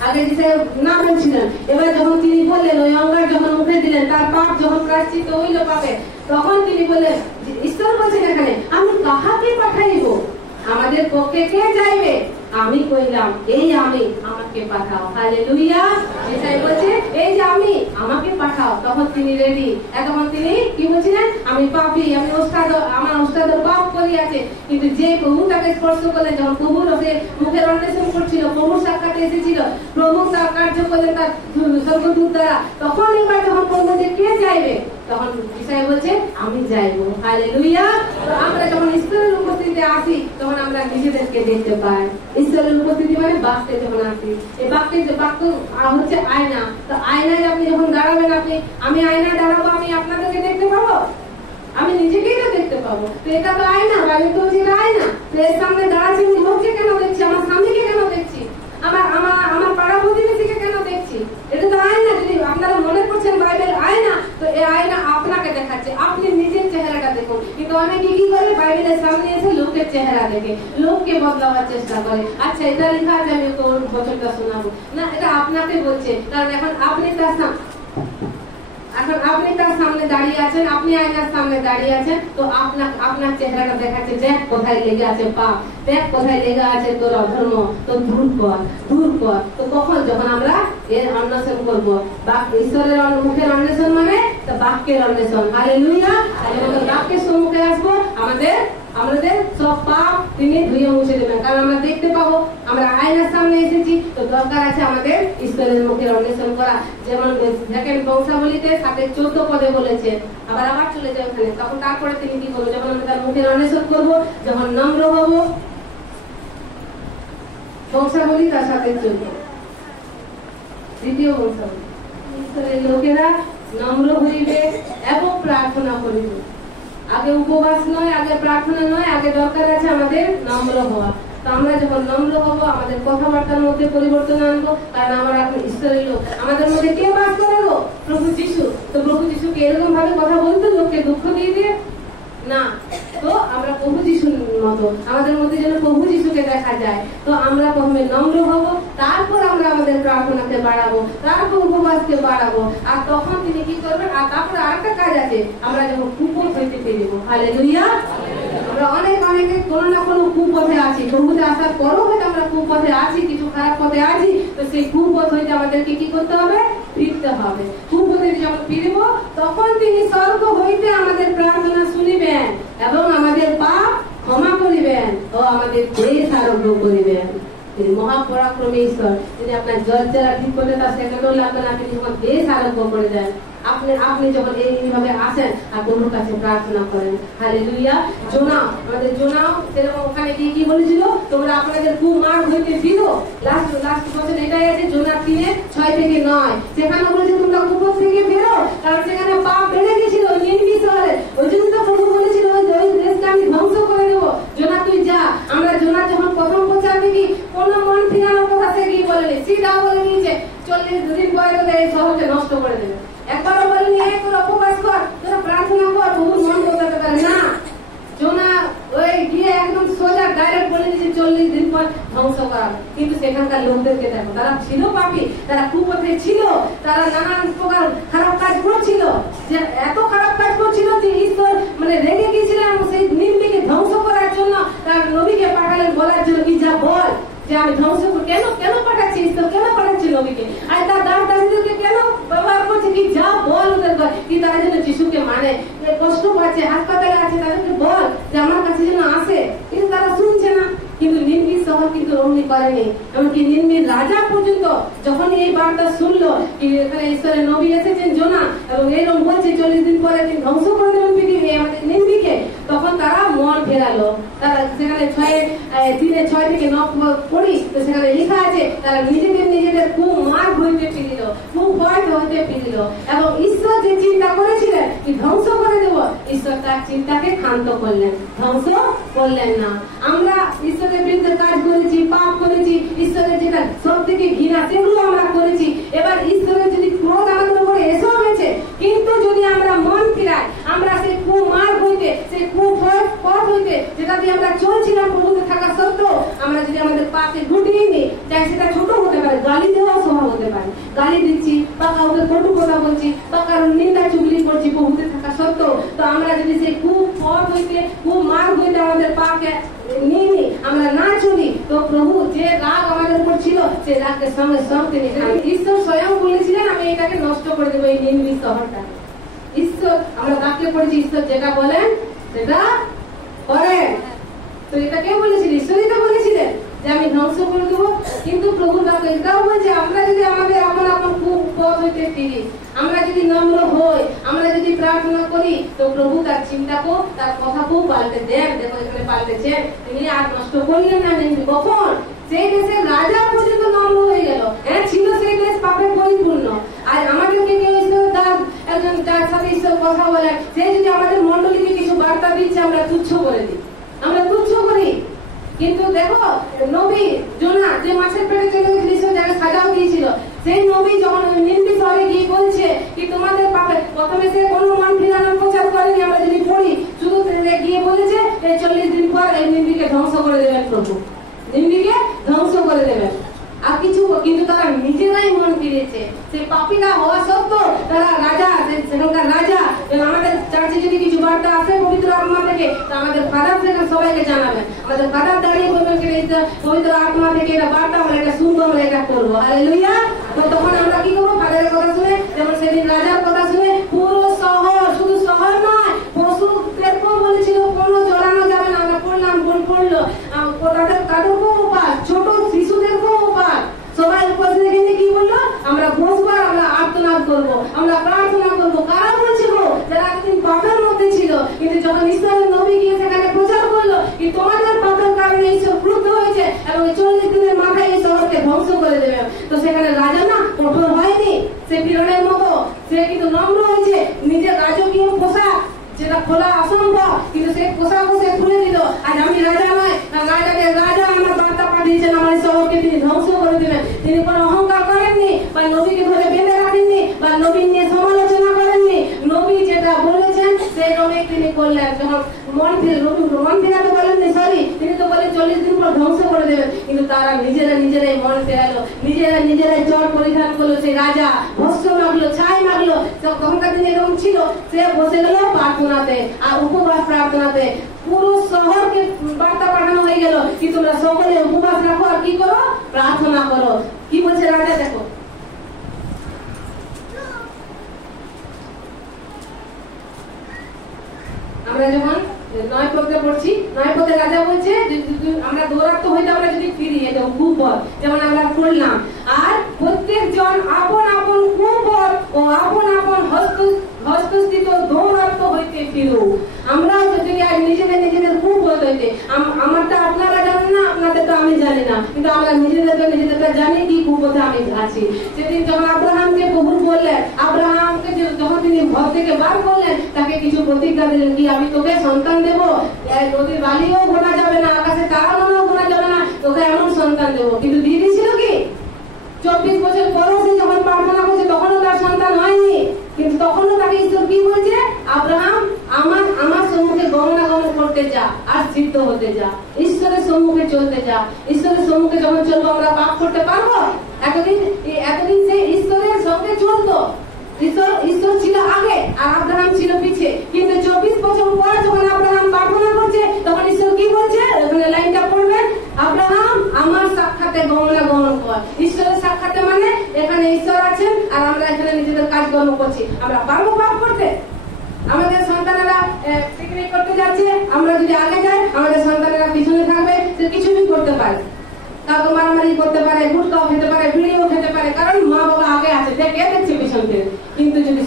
আগে যিশাই না বলছিলেন। এবার যখন তিনি বললেন, ওই অঙ্গার যখন মুখে দিলেন, তার পাপ যখন প্রায়শ্চিত্ত হইল পাপে, তখন তিনি বললেন, ঈশ্বর বলছেন এখানে, আমি কাহাকে পাঠাইব? আমাদের পক্ষে কে যাইবে? আমি কইলাম, এই আমি, আমাকে পাঠাও। হালেলুয়া। যিশাই বলছে, এই যে আমি, আমাকে পাঠাও। তখন তিনি রেডি। তখন তিনি কি বলছিলেন? আমি পাপী, আমি আমার ওস্তাদ পাপ করিয়াছে। কিন্তু যে প্রভু তাকে স্পর্শ করলেন, যখন প্রভুর মুখের অন্বেষণ করছিল, প্রভুর সাক্ষাৎ এসেছিল, প্রভু তার কার্য করলেন তার স্বর্গদূত দ্বারা, তখন এবার যখন প্রভু যে কে যাইবে, তখন যিশাই বলছে, আমি যাইব। হালেলুয়া। তো আমরা যখন ঈশ্বরের উপস্থিতিতে আসি, তখন আমরা নিজেদেরকে দেখতে পাই। ঈশ্বরের উপস্থিতি মানে বাক্যে যখন আসি, এই বাক্য হচ্ছে আয়না। তো আয়নায় আপনি যখন দাঁড়াবেন, আমি আয়নায় দাঁড়াবো, আমি আপনাদেরকে দেখতে পাবো, আমি নিজেকেই তো দেখতে পাবো। তো এটা তো আয়না, আমি তো যেটা আয়না, তো এর সামনে দাঁড়াচ্ছি, আমি লোককে কেন দেখছি, আমার স্বামীকে কেন দেখছি, আমার পাড়া প্রতিবেশীকে কেন দেখছি? এটা তো আয়না। যদি আপনারা মনে করছেন বাইবেল আয়না, তো এই আয়না আপনাকে দেখাচ্ছে, আপনি নিজের চেহারাটা দেখুন। কিন্তু অনেকে কি করে? বাইবেলের সামনে এসে লোকের চেহারা দেখে, লোককে বদলাবার চেষ্টা করে। আচ্ছা, এটা লেখা আছে, আমি তোর বচনটা শোনাবো না, এটা আপনাকে বলছে। কারণ এখন আপনি তার সামনে দাঁড়িয়ে আছেন, আপনি আয়নার সামনে দাঁড়িয়ে আছেন, তো আপনার চেহারাটা দেখাচ্ছে, দেখ কোথায় লেগে আছে পাপ, দেখ কোথায় লেগে আছে তোর অধর্ম, তো দূর কর। তো কখন? যখন আমরা এর অন্বেষণ করবো। ঈশ্বরের মুখের অন্বেষণ মানে বাক্যের অন্বেষণ। হালেলুয়া। বাক্যের সম্মুখে আসবো, আমাদের সব পাপ তিনি ধুয়ে মুছে দেবেন। কারণ আমরা দেখতে পাবো, আমরা আয়নার সামনে এসেছি, তো দরকার আছে আমাদের ঈশ্বরের মুখের অন্বেষণ করা। যেমন দেখেন বংশাবলীতে 7:14 পদে বলেছে, আবার চলে যায় ওখানে। তখন তারপরে তিনি কি করবো? যখন আমরা তার মুখের অন্বেষণ করবো, যখন নম্র হবো। বংশাবলী তার 7:14, দ্বিতীয় বংশাবলী। ঈশ্বরের লোকেরা নম্র হইবে এবং প্রার্থনা করিবে। আগে উপবাস নয়, আগে প্রার্থনা নয়, আগে দরকার আছে আমাদের নম্র হওয়া। তো আমরা যখন নম্র হব, আমাদের কথাবার্তার মধ্যে পরিবর্তন আনবো। কারণ আমরা এখন ঈশ্বরের লোক। আমাদের মধ্যে কে বাস করে গো? প্রভু যিশু। তো প্রভু যিশুকে এরকম ভাবে কথা বলতো, লোককে দুঃখ দিয়ে না। তো আমরা প্রভু যিশুর মতো, আমাদের মধ্যে যেন প্রভু যিশুকে দেখা যায়। তো আমরা প্রথমে নম্র হব, তারপর আমরা আমাদের প্রার্থনাকে বাড়াবো, তারপর উপবাসকে বাড়াবো। আর তখন তিনি কি করবেন? আর তারপরে আরেকটা কাজ আছে, আমরা যখন কুপথ হইতে পেরিব। হালেলুয়া। আমরা অনেকে কোনো না কোনো কুপথে আছি, প্রভুতে আসার পরও হয়তো আমরা কুপথে আছি, কিছু খারাপ পথে আছি। তো সেই কুপথ হইতে আমাদেরকে কি করতে হবে? ফিরতে হবে। কুপথে যখন ফিরব, তখন তিনি স্বর্গ হইতে আমাদের প্রার্থনা শুনিবেন এবং আমাদের পাপ ক্ষমা করিবেন ও আমাদের দেশ আরোগ্য করিবেন। তিনি মহাপরাক্রমী ঈশ্বর। তিনি আপনার জল যারা ঠিক করলে তার সেকেন্ডও লাগবে না, তিনি যখন দেশ আরোগ্য করে দেন। আপনি যখন এইভাবে আসেন আর প্রভুর কাছে প্রার্থনা করেন। হালেলুয়া। আমাদের জোনাও সেরকম ওখানে কি বলেছিল? তোমরা আপনাদের কুমার হইতে ফিরো। লাস্ট বছর এটাই আছে, জোনা 3:6-9। সেখানে বলেছে তোমরা কুপথ থেকে বেরো, কারণ সেখানে পাপ বেড়ে গেছিল নিনভি শহরে। ওই জন্য তো প্রভু বলেছিল, ওই দেশকে আমি ধ্বংস করে দেবো, জোনা তুই যা। আমরা জোনা যখন প্রথম প্রচার দেখি, কোন মন ফিরানোর কথা সে কি বলেনি, সিধা বলে দিয়েছে 40 দিন পরে তোদের এই শহরকে নষ্ট করে দেবে। একবারও বলেনি এই তোরা উপবাস কর, তোরা প্রার্থনা কর, প্রভুর মন বদলাতে পারে না। জোনা ওই গিয়ে একদম সোজা ডাইরেক্ট বলে দিয়েছে 40 দিন পর ধ্বংস করা। কিন্তু সেখানকার লোকদেরকে দেখো, তারা ছিল পাপী, তারা কুপথে ছিল, তারা নানান প্রকার খারাপ কাজ করছিল, যে এত খারাপ কাজ করছিল যে ঈশ্বর মানে রেগে গিয়েছিলেন সেই নিম্বিকে ধ্বংস করার জন্য। তার নবীকে পাঠালেন বলার জন্য কি যা বল যে আমি ধ্বংস কেন কেন পাঠাচ্ছি, ঈশ্বর কেন পাঠাচ্ছি নবীকে, আর তার দাস দাসীদেরকে কেন ব্যবহার করছে কি যা বল ওদের কি তারা যেন যিশুকে মানে, কষ্ট পাচ্ছে, হাসপাতালে আছে, তাদেরকে বল যে আমার কাছে যেন আসে। কিন্তু তারা শুনছে না। কিন্তু নিম্বির শহর কিন্তু অমনি করেনি। এমনকি নিম্বির রাজা পর্যন্ত যখন এই বার্তা শুনলো কি এখানে ঈশ্বরের নবী এসেছেন জোনা এবং এইরকম বলছে 40 দিন পরে তিনি ধ্বংস করে দেবেন পৃথিবী আমাদের নিম্বিকে, তখন তারা মন ফেরালো। তারা সেখানে 6 থেকে 9 পড়ি তো সেখানে লেখা আছে তারা নিজেদের খুব মার হইতে ফিরিল, খুব ভয় হইতে ফিরিল এবং ঈশ্বর যে চিন্তা করেছিলেন কি ধ্বংস করে দেব, ঈশ্বর তার চিন্তাকে ক্ষান্ত করলেন, ধ্বংস করলেন না। আমরা ঈশ্বরের বিরুদ্ধে কাজ করেছি, পাপ করেছি, ঈশ্বরের যেটা সব থেকে ঘৃণা সেগুলো আমরা করেছি। এবার ঈশ্বরের যদি ক্রোধ আমাদের উপরে এসেও গেছে, কিন্তু যদি আমরা মন ফিরাই, আমরা সেই কুমার্গ হইতে, সেই কুপথ হইতে যেটা দিয়ে আমরা চলছিলাম প্রভুতে থাকা সত্ত্বেও, আমরা যদি আমাদের পাপে গুটিয়ে নিই, তাই সেটা ছোট হতে পারে, গালি দেওয়াও স্বভাব হতে পারে, গালি দিচ্ছি বা কাউকে কটু কথা বলছি বা কারোর নিন্দা চুগলি করছি প্রভুতে থাকা সত্ত্বেও, তো আমরা যদি সেই কুপথ হইতে কুমার্গ হইতে আমাদের পাপকে নিয়ে আমরা না চলি, তো প্রভু যে রাগ আমাদের উপর ছিল সেই রাগের সঙ্গে সঙ্গে ঈশ্বর স্বয়ং বলেছিলেন আমি এটাকে নষ্ট করে দেবো এই নিম্বি শহরটা। ঈশ্বর আমরা বাক্যে পড়েছি ঈশ্বর যেটা বলেন সেটা করেন। তো এটা কে বলেছিলেন? ঈশ্বরই তো বলেছিলেন যে আমি ধ্বংস করে দেবো। কিন্তু প্রভু বাক্য এটাও বলছে আমরা যদি আমাদের আপন আপন পথ হইতে ফিরি, আমরা যদি নম্র হই, আমরা যদি প্রার্থনা করি, তো প্রভু তার চিন্তাকেও তার কথাকেও পাল্টে দেন। দেখো এখানে পাল্টেছেন, তিনি আর নষ্ট করলেন না। কখন সেই দেশের রাজা পর্যন্ত নম্র হয়ে গেল। হ্যাঁ ছিল সেই দেশ পাপে পরিপূর্ণ। আর আমাদেরকে কেউ ঈশ্বর দাস একজন যার সাথে ঈশ্বর কথা বলে, সে যদি আমাদের মন্ডলীকে কিছু বার্তা দিচ্ছে আমরা তুচ্ছ করে দিই, আমরা তুচ্ছ করি। কিন্তু দেখো নবী জোনা যে মাছের পেটে চলে গেছিল যাকে সাজাও দিয়েছিল, সেই নবী যখন নিম্বি শহরে গিয়ে বলছে কি তোমাদের পাপে, প্রথমে সে কোনো মন ফিরানোর প্রচার করেনি, আমরা যদি পড়ি শুধু গিয়ে বলেছে এই 40 দিন পর এই নিম্বিকে ধ্বংস করে দেবেন প্রভু, নিম্বিকে ধ্বংস করে দেবেন আর কিছু। কিন্তু তারা নিজেরাই মন ফিরেছে, সেই পাপীরা হওয়া সত্ত্বেও তারা রাজা, সেখানকার রাজা। আমাদের চার্চে যদি কিছু বার্তা আসে পবিত্র আত্মা থেকে, তো আমাদের ফাদার সেখানে সবাইকে জানাবেন, আমাদের ফাদার দাঁড়িয়ে বলবেন পবিত্র আত্মা থেকে এটা বার্তা, আমরা এটা শুনবো, আমরা এটা করবো। হালেলুয়া। তো তখন আমরা কি করবো? ফাদারের কথা শুনে, যেমন সেদিন রাজার কথা শুনে পুরো শহর, শুধু শহর নয় পশুদেরকেও বলেছিল কোনো জড়ানো যাবে না। আমরা পড়লাম, পড়লো তাদেরকেও উপাস, ছোট শিশুদেরকেও উপাস, সবাই উপাস রেখে কি বললো? আমরা বসবো, আমরা আর্তনাদ করবো, আমরা প্রার্থনা করবো। কারা বলছিল? যারা একদিন পাপের মধ্যে ছিল, কিন্তু যখন ঈশ্বরের নবী গিয়ে সেখানে প্রচার করলো কি তোমাদের পাপের কারণে ঈশ্বর ক্রুদ্ধ হয়েছে এবং 40 দিনের মাথায় এই শহরকে ধ্বংস করে দেবে। তো সেখানে রাজা না কঠোর হয়নি, সে ফিরনের মতো, সে কিন্তু নম্র হয়েছে। নিজের রাজকীয় পোশাক যেটা খোলা অসম্ভব, কিন্তু সেই পোশাক সে খুলে দিল। আজ আমি রাজা নয়, রাজা আমার বার্তা পাঠিয়েছেন আমার শহরকে তিনি ধ্বংস করে দিবেন। তিনি কোনো অহংকার করেননি বা নবীকে ধরে বেঁধে রাখেননি বা নবী নিয়ে সমালোচনা করেননি। নবী যেটা বলেছেন সেই রকমই তিনি করলেন। যখন মন ফেরাতে বলেননি, সরি তিনি তো বলেন 40 দিন পর ধ্বংস করে দেবেন, কিন্তু তারা নিজেরাই মন ফেরালো, নিজেরাই জ্বর পরিধান করলো। সেই রাজা ভস্ম মাগলো, ছাই মাগলো। তখনকার দিনে এরকম ছিল, সে বসে গেল প্রার্থনাতে আর উপবাস প্রার্থনাতে। পুরো শহরকে বার্তা পাঠানো হয়ে গেল কি তোমরা সকলে উপবাস রাখো আর কি করো? প্রার্থনা করো। কি বলছে রাজা দেখো, আমরা যখন 9 পদে পড়ছি, 9 পদে রাজা বলছে আমরা দৌরাত্ম হইতে আমরা যদি ফিরি, এটা কুপথ যেমন আমরা পড়লাম, আর প্রত্যেক জন আপন আপন কুপথ ও আপন আপন হস্তস্থিত দৌরাত্ম হইতে ফিরো। আমরা যদি আজ নিজেদের কুপথ হইতে, আমারটা আপনারা জানেন না, আপনাদের তো আমি জানি না, কিন্তু আমরা নিজেদেরটা জানি কি কুপথে আমি আছি। সেদিন যখন আব্রাহামকে প্রভু বললেন, আব্রাহামকে যখন তিনি ঘর থেকে বার করলেন, তাকে কিছু প্রতিজ্ঞা দিলেন কি আমি তোকে সন্তান দেবো, নদীর বালিও গোনা যাবে না, আকাশে তারাও গোনা যাবে না, তোকে এমন সন্তান দেবো। কিন্তু দিয়ে দিয়েছিল কি? 24 বছর পরেও সে যখন প্রার্থনা করছে তখনও তার সন্তান হয়নি, কিন্তু তখনও তাকে ঈশ্বর কি বলছে, আব্রাহাম আমার সম্মুখে গমনাগমন করতে যা আর সিদ্ধ হতে যা, ঈশ্বরের সম্মুখে চলতে যা। ঈশ্বরের সম্মুখে যখন চলবো আমরা পাপ করতে পারবো? এতদিন সে ঈশ্বরের সঙ্গে চলতো, ঈশ্বর ছিল আগে আর আব্রাহাম ছিল পিছে, কিন্তু 24 বছর পর যখন আব্রাহাম প্রার্থনা করছে তখন ঈশ্বর কি বলছে, ওখানে লাইনটা পড়বেন, আব্রাহাম আমার সাক্ষাতে গমনাগমন কর। ঈশ্বরের সাক্ষাতে মানে এখানে ঈশ্বর আছেন আর আমরা এখানে নিজেদের কাজকর্ম করছি। আমরা পারবো পাপ করতে? আমাদের সন্তানেরা পিকনিক করতে যাচ্ছে, আমরা যদি আগে যাই আমাদের সন্তানেরা পিছনে থাকবে, সে কিছুই করতে পারে, কাউকে মারামারি করতে পারে, গুটকাও খেতে পারে, বিড়িও খেতে পারে, কারণ মা বাবা আগে আছে, দেখছে পিছন থেকে। কিন্তু যদি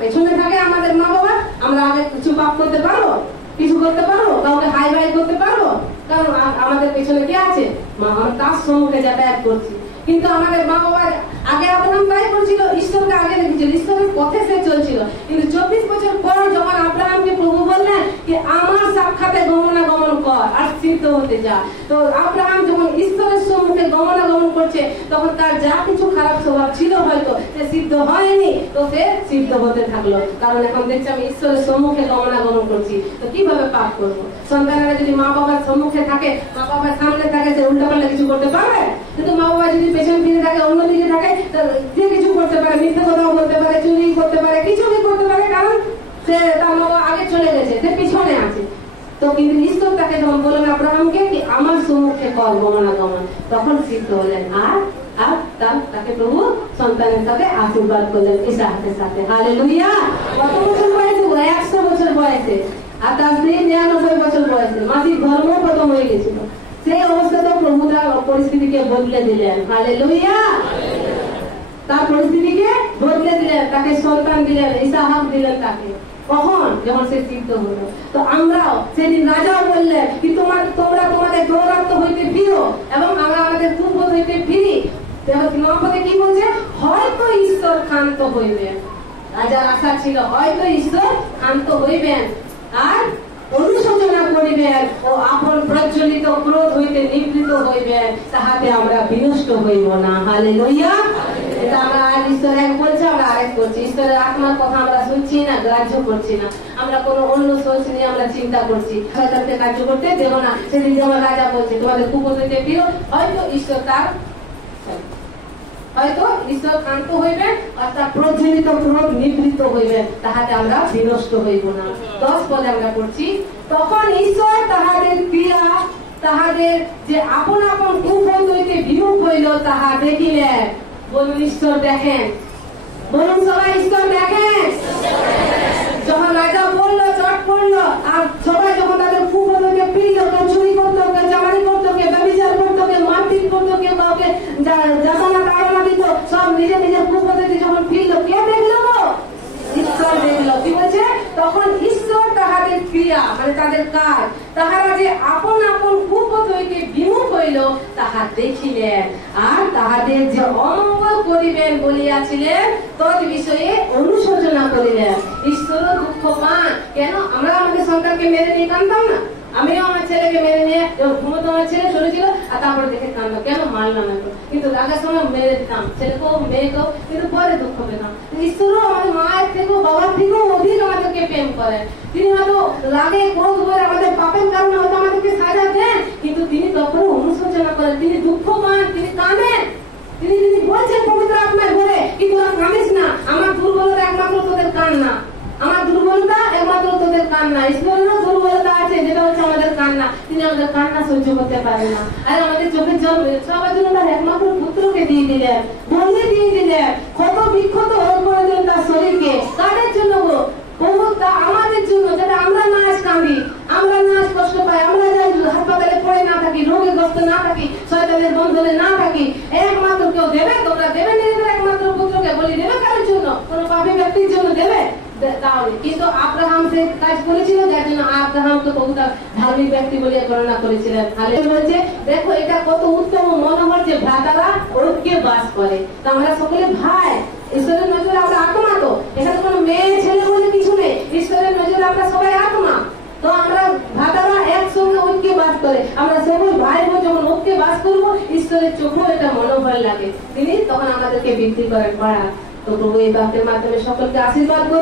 পেছনে থাকে আমাদের মা বাবা, আমরা আগে কিছু পাপ করতে পারবো, কিছু করতে পারবো, কাউকে হাই বাই করতে পারবো? কারণ আমাদের পেছনে কে আছে? মা। আমরা তার সম্মুখে যাতায়াত করছি। কিন্তু আমাদের মা বাবা আগে আব্রাহাম তাই করছিল, ঈশ্বরকে আগে রেখেছিল, ঈশ্বরের পথে সে চলছিল। কিন্তু 24 বছর পর যখন আব্রাহামকে প্রভু বললেন যে আমার সাক্ষাতে গমনাগমন কর আর সিদ্ধ হতে যা, তো আব্রাহাম যখন ঈশ্বরের সম্মুখে গমনাগমন করছে তখন তার যা কিছু খারাপ স্বভাব ছিল হয়তো সে সিদ্ধ হয়নি, তো সে সিদ্ধ হতে থাকলো। কারণ এখন দেখছি আমি ঈশ্বরের সম্মুখে গমনাগমন করছি, তো কিভাবে পাপ করবো? সন্তানেরা যদি মা বাবার সম্মুখে থাকে, মা বাবার সামনে থাকে, সে উল্টা পাল্টা কিছু করতে পারবে? কিন্তু মা বাবা যদি পেছন ফিরে থাকে, অন্যদিকে থাকে, যে কিছু করতে পারে, মিথ্যে কথাও করতে পারে, চুরি করতে পারে, কিছু করতে পারে, কারণ সে তার মা বাবা আগে চলে গেছে, সে পিছনে আছে। তো কিন্তু ঈশ্বর তাকে যখন বললেন আব্রাহামকে কি আমার সম্মুখে কর গমনাগমন, তখন সিদ্ধ হলেন আর তাকে প্রভু সন্তানের সাথে আশীর্বাদ করলেন ইসাহাকের সাথে। হালেলুয়া! কত বছর বয়সে? 100 বছর বয়সে। আর তার স্ত্রী 99 বছর বয়সে। মাসিক ধর্ম প্রথম হয়ে গেছিল। সেই অবস্থাতেও প্রভু তার পরিস্থিতিকে বদলে দিলেন। হালেলুয়া! তার পরিস্থিতিকে বদলে দিলেন, তাকে সন্তান দিলেন, ইসাহাক দিলেন তাকে। কখন? যখন সে সিদ্ধ হলো। তো আমরাও সেদিন রাজাও বললেন কি তোমরা তোমাদের দৌরাত্ম হইতে ফিরো এবং আমরা আমাদের পূর্ব হইতে ফিরি। নবপদে কি বলছে? হয়তো ঈশ্বর ক্ষান্ত হইবেন। রাজার আশা ছিল হয়তো ঈশ্বর ক্ষান্ত হইবেন আর অনুশোচনা করিবেন ও আপন প্রজ্বলিত ক্রোধ হইতে নিবৃত হইবেন, তাহাতে আমরা বিনষ্ট হইব না। হালেলুয়া! এটা আমরা ঈশ্বর এক বলছে, আমরা আরেক করছি। ঈশ্বরের আত্মার কথা আমরা শুনছি না, গ্রাহ্য করছি না। আমরা কোন অন্য সোর্স নিয়ে আমরা চিন্তা করছি, শয়তানকে কার্য করতে দেব না। সেদিন যেমন রাজা বলছে তোমাদের কুপথে ফিরো, হয়তো ঈশ্বর ক্ষান্ত হইবেন আর তার প্রজ্বলিত ক্রোধ নিবৃত হইবেন, তাহাতে আমরা বিনষ্ট হইব না। 10 পদে আমরা পড়ছি, তখন ঈশ্বর তাহাদের ক্রিয়া, তাহাদের যে আপন আপন কুপথ হইতে বিমুখ হইল তাহা দেখিলেন। বলুন ঈশ্বর দেখেন, বলুন সবাই ঈশ্বর দেখেন। যখন রাজা বললো, চট পড়লো, আর সবাই যখন তাদের কুপথ হইতে ফিরল, কেউ চুরি করতো, কেউ চামারি করতো, কেউ ব্যভিচার করতো, কেউ মারপিট করতো, কেউ কাউকে যাতনা তাড়না দিত, সব নিজের নিজের কুপথ হইতে যখন ফিরলো, কে দেখলো? ঈশ্বর দেখলো। কি বলছে? তখন ঈশ্বর তাহাদের ক্রিয়া মানে তাদের কাজ, তাহারা যে আপন আপন কুপথ হইতে বিমুখ হইল তাহা দেখিলেন আর তাহাদের যে অমঙ্গল করিবেন বলিয়াছিলেন তদ বিষয়ে অনুশোচনা করিলেন। ঈশ্বরও দুঃখ পান। কেন? আমরা আমাদের সন্তানকে মেরে নিয়ে কাঁদতাম না? আমিও আমার ছেলেকে মেরে নিয়ে ঘুমোতো, আমার ছেলে চলেছিল আর তারপরে দেখে কাঁদলো, কেন মারলাম না? কিন্তু রাগার সময় মেরে দিতাম ছেলেকেও মেয়েকেও, কিন্তু পরে দুঃখ পেতাম। ঈশ্বরও আমাদের মায়ের থেকেও বাবার থেকেও অধিক আমাদেরকে প্রেম করেন। তিনি হয়তো রাগে ক্রোধ করে আমাদের পাপের কারণে হয়তো আমাদেরকে সাজা দেন, কিন্তু তিনি তখন অনুশোচনা করেন, তিনি দুঃখ পান, তিনি কাঁদেন। তিনি বলছেন পবিত্র আত্মায় ভরে কি তোরা কাঁদিস না, আমার দুর্বলতা একমাত্র তোদের কান্না, আমার দুর্বলতা একমাত্র তোদের কান্না। ঈশ্বরেরও দুর্বলতা আছে, যেটা হচ্ছে আমাদের কান্না। তিনি আমাদের কান্না সহ্য করতে পারেন না, আর আমাদের চোখের জল সবার জন্য তার একমাত্র পুত্রকে দিয়ে দিলেন, বলিয়ে দিয়ে দিলেন, ক্ষত বিক্ষত হয়ে করে দিলেন তার শরীরকে। কাদের জন্য গো? বহুতা আমাদের জন্য, যাতে আমরা না আজ কাঁদি, আমরা না আজ কষ্ট পাই, আমরা যাই হাসপাতালে পড়ে না থাকি, রোগগ্রস্ত না থাকি, শয়তানের বন্ধনে না থাকি। একমাত্র কেউ দেবে? তোমরা দেবে নিজেদের একমাত্র পুত্রকে বলি দেবে কারোর জন্য? কোন পাপী ব্যক্তির জন্য দেবে? তাহলে কিন্তু আব্রাহাম সে কাজ করেছিল, যার জন্য আব্রাহামকে প্রভু তার ধার্মিক ব্যক্তি বলে গণনা করেছিলেন। বলছে দেখো এটা কত উত্তম মনোহর যে ভ্রাতারা ঐক্যে বাস করে। তো আমরা সকলে ভাই, ঈশ্বরের নজরে আমরা আত্মা। তো এখানে কোনো মেয়ে ছেলে বলে কিছু নেই, ঈশ্বরের নজরে আমরা সবাই আত্মা। তো আমরা ভ্রাতারা একসঙ্গে ঐক্যে বাস করি। করে আমরা সকল ভাই বোন যখন ঐক্যে বাস করবো, ঈশ্বরের চোখেও এটা মনোবল লাগে, তিনি তখন আমাদেরকে বৃদ্ধি করেন বাড়া। তো প্রভু এই বাক্যের মাধ্যমে সকলকে আশীর্বাদ করুন।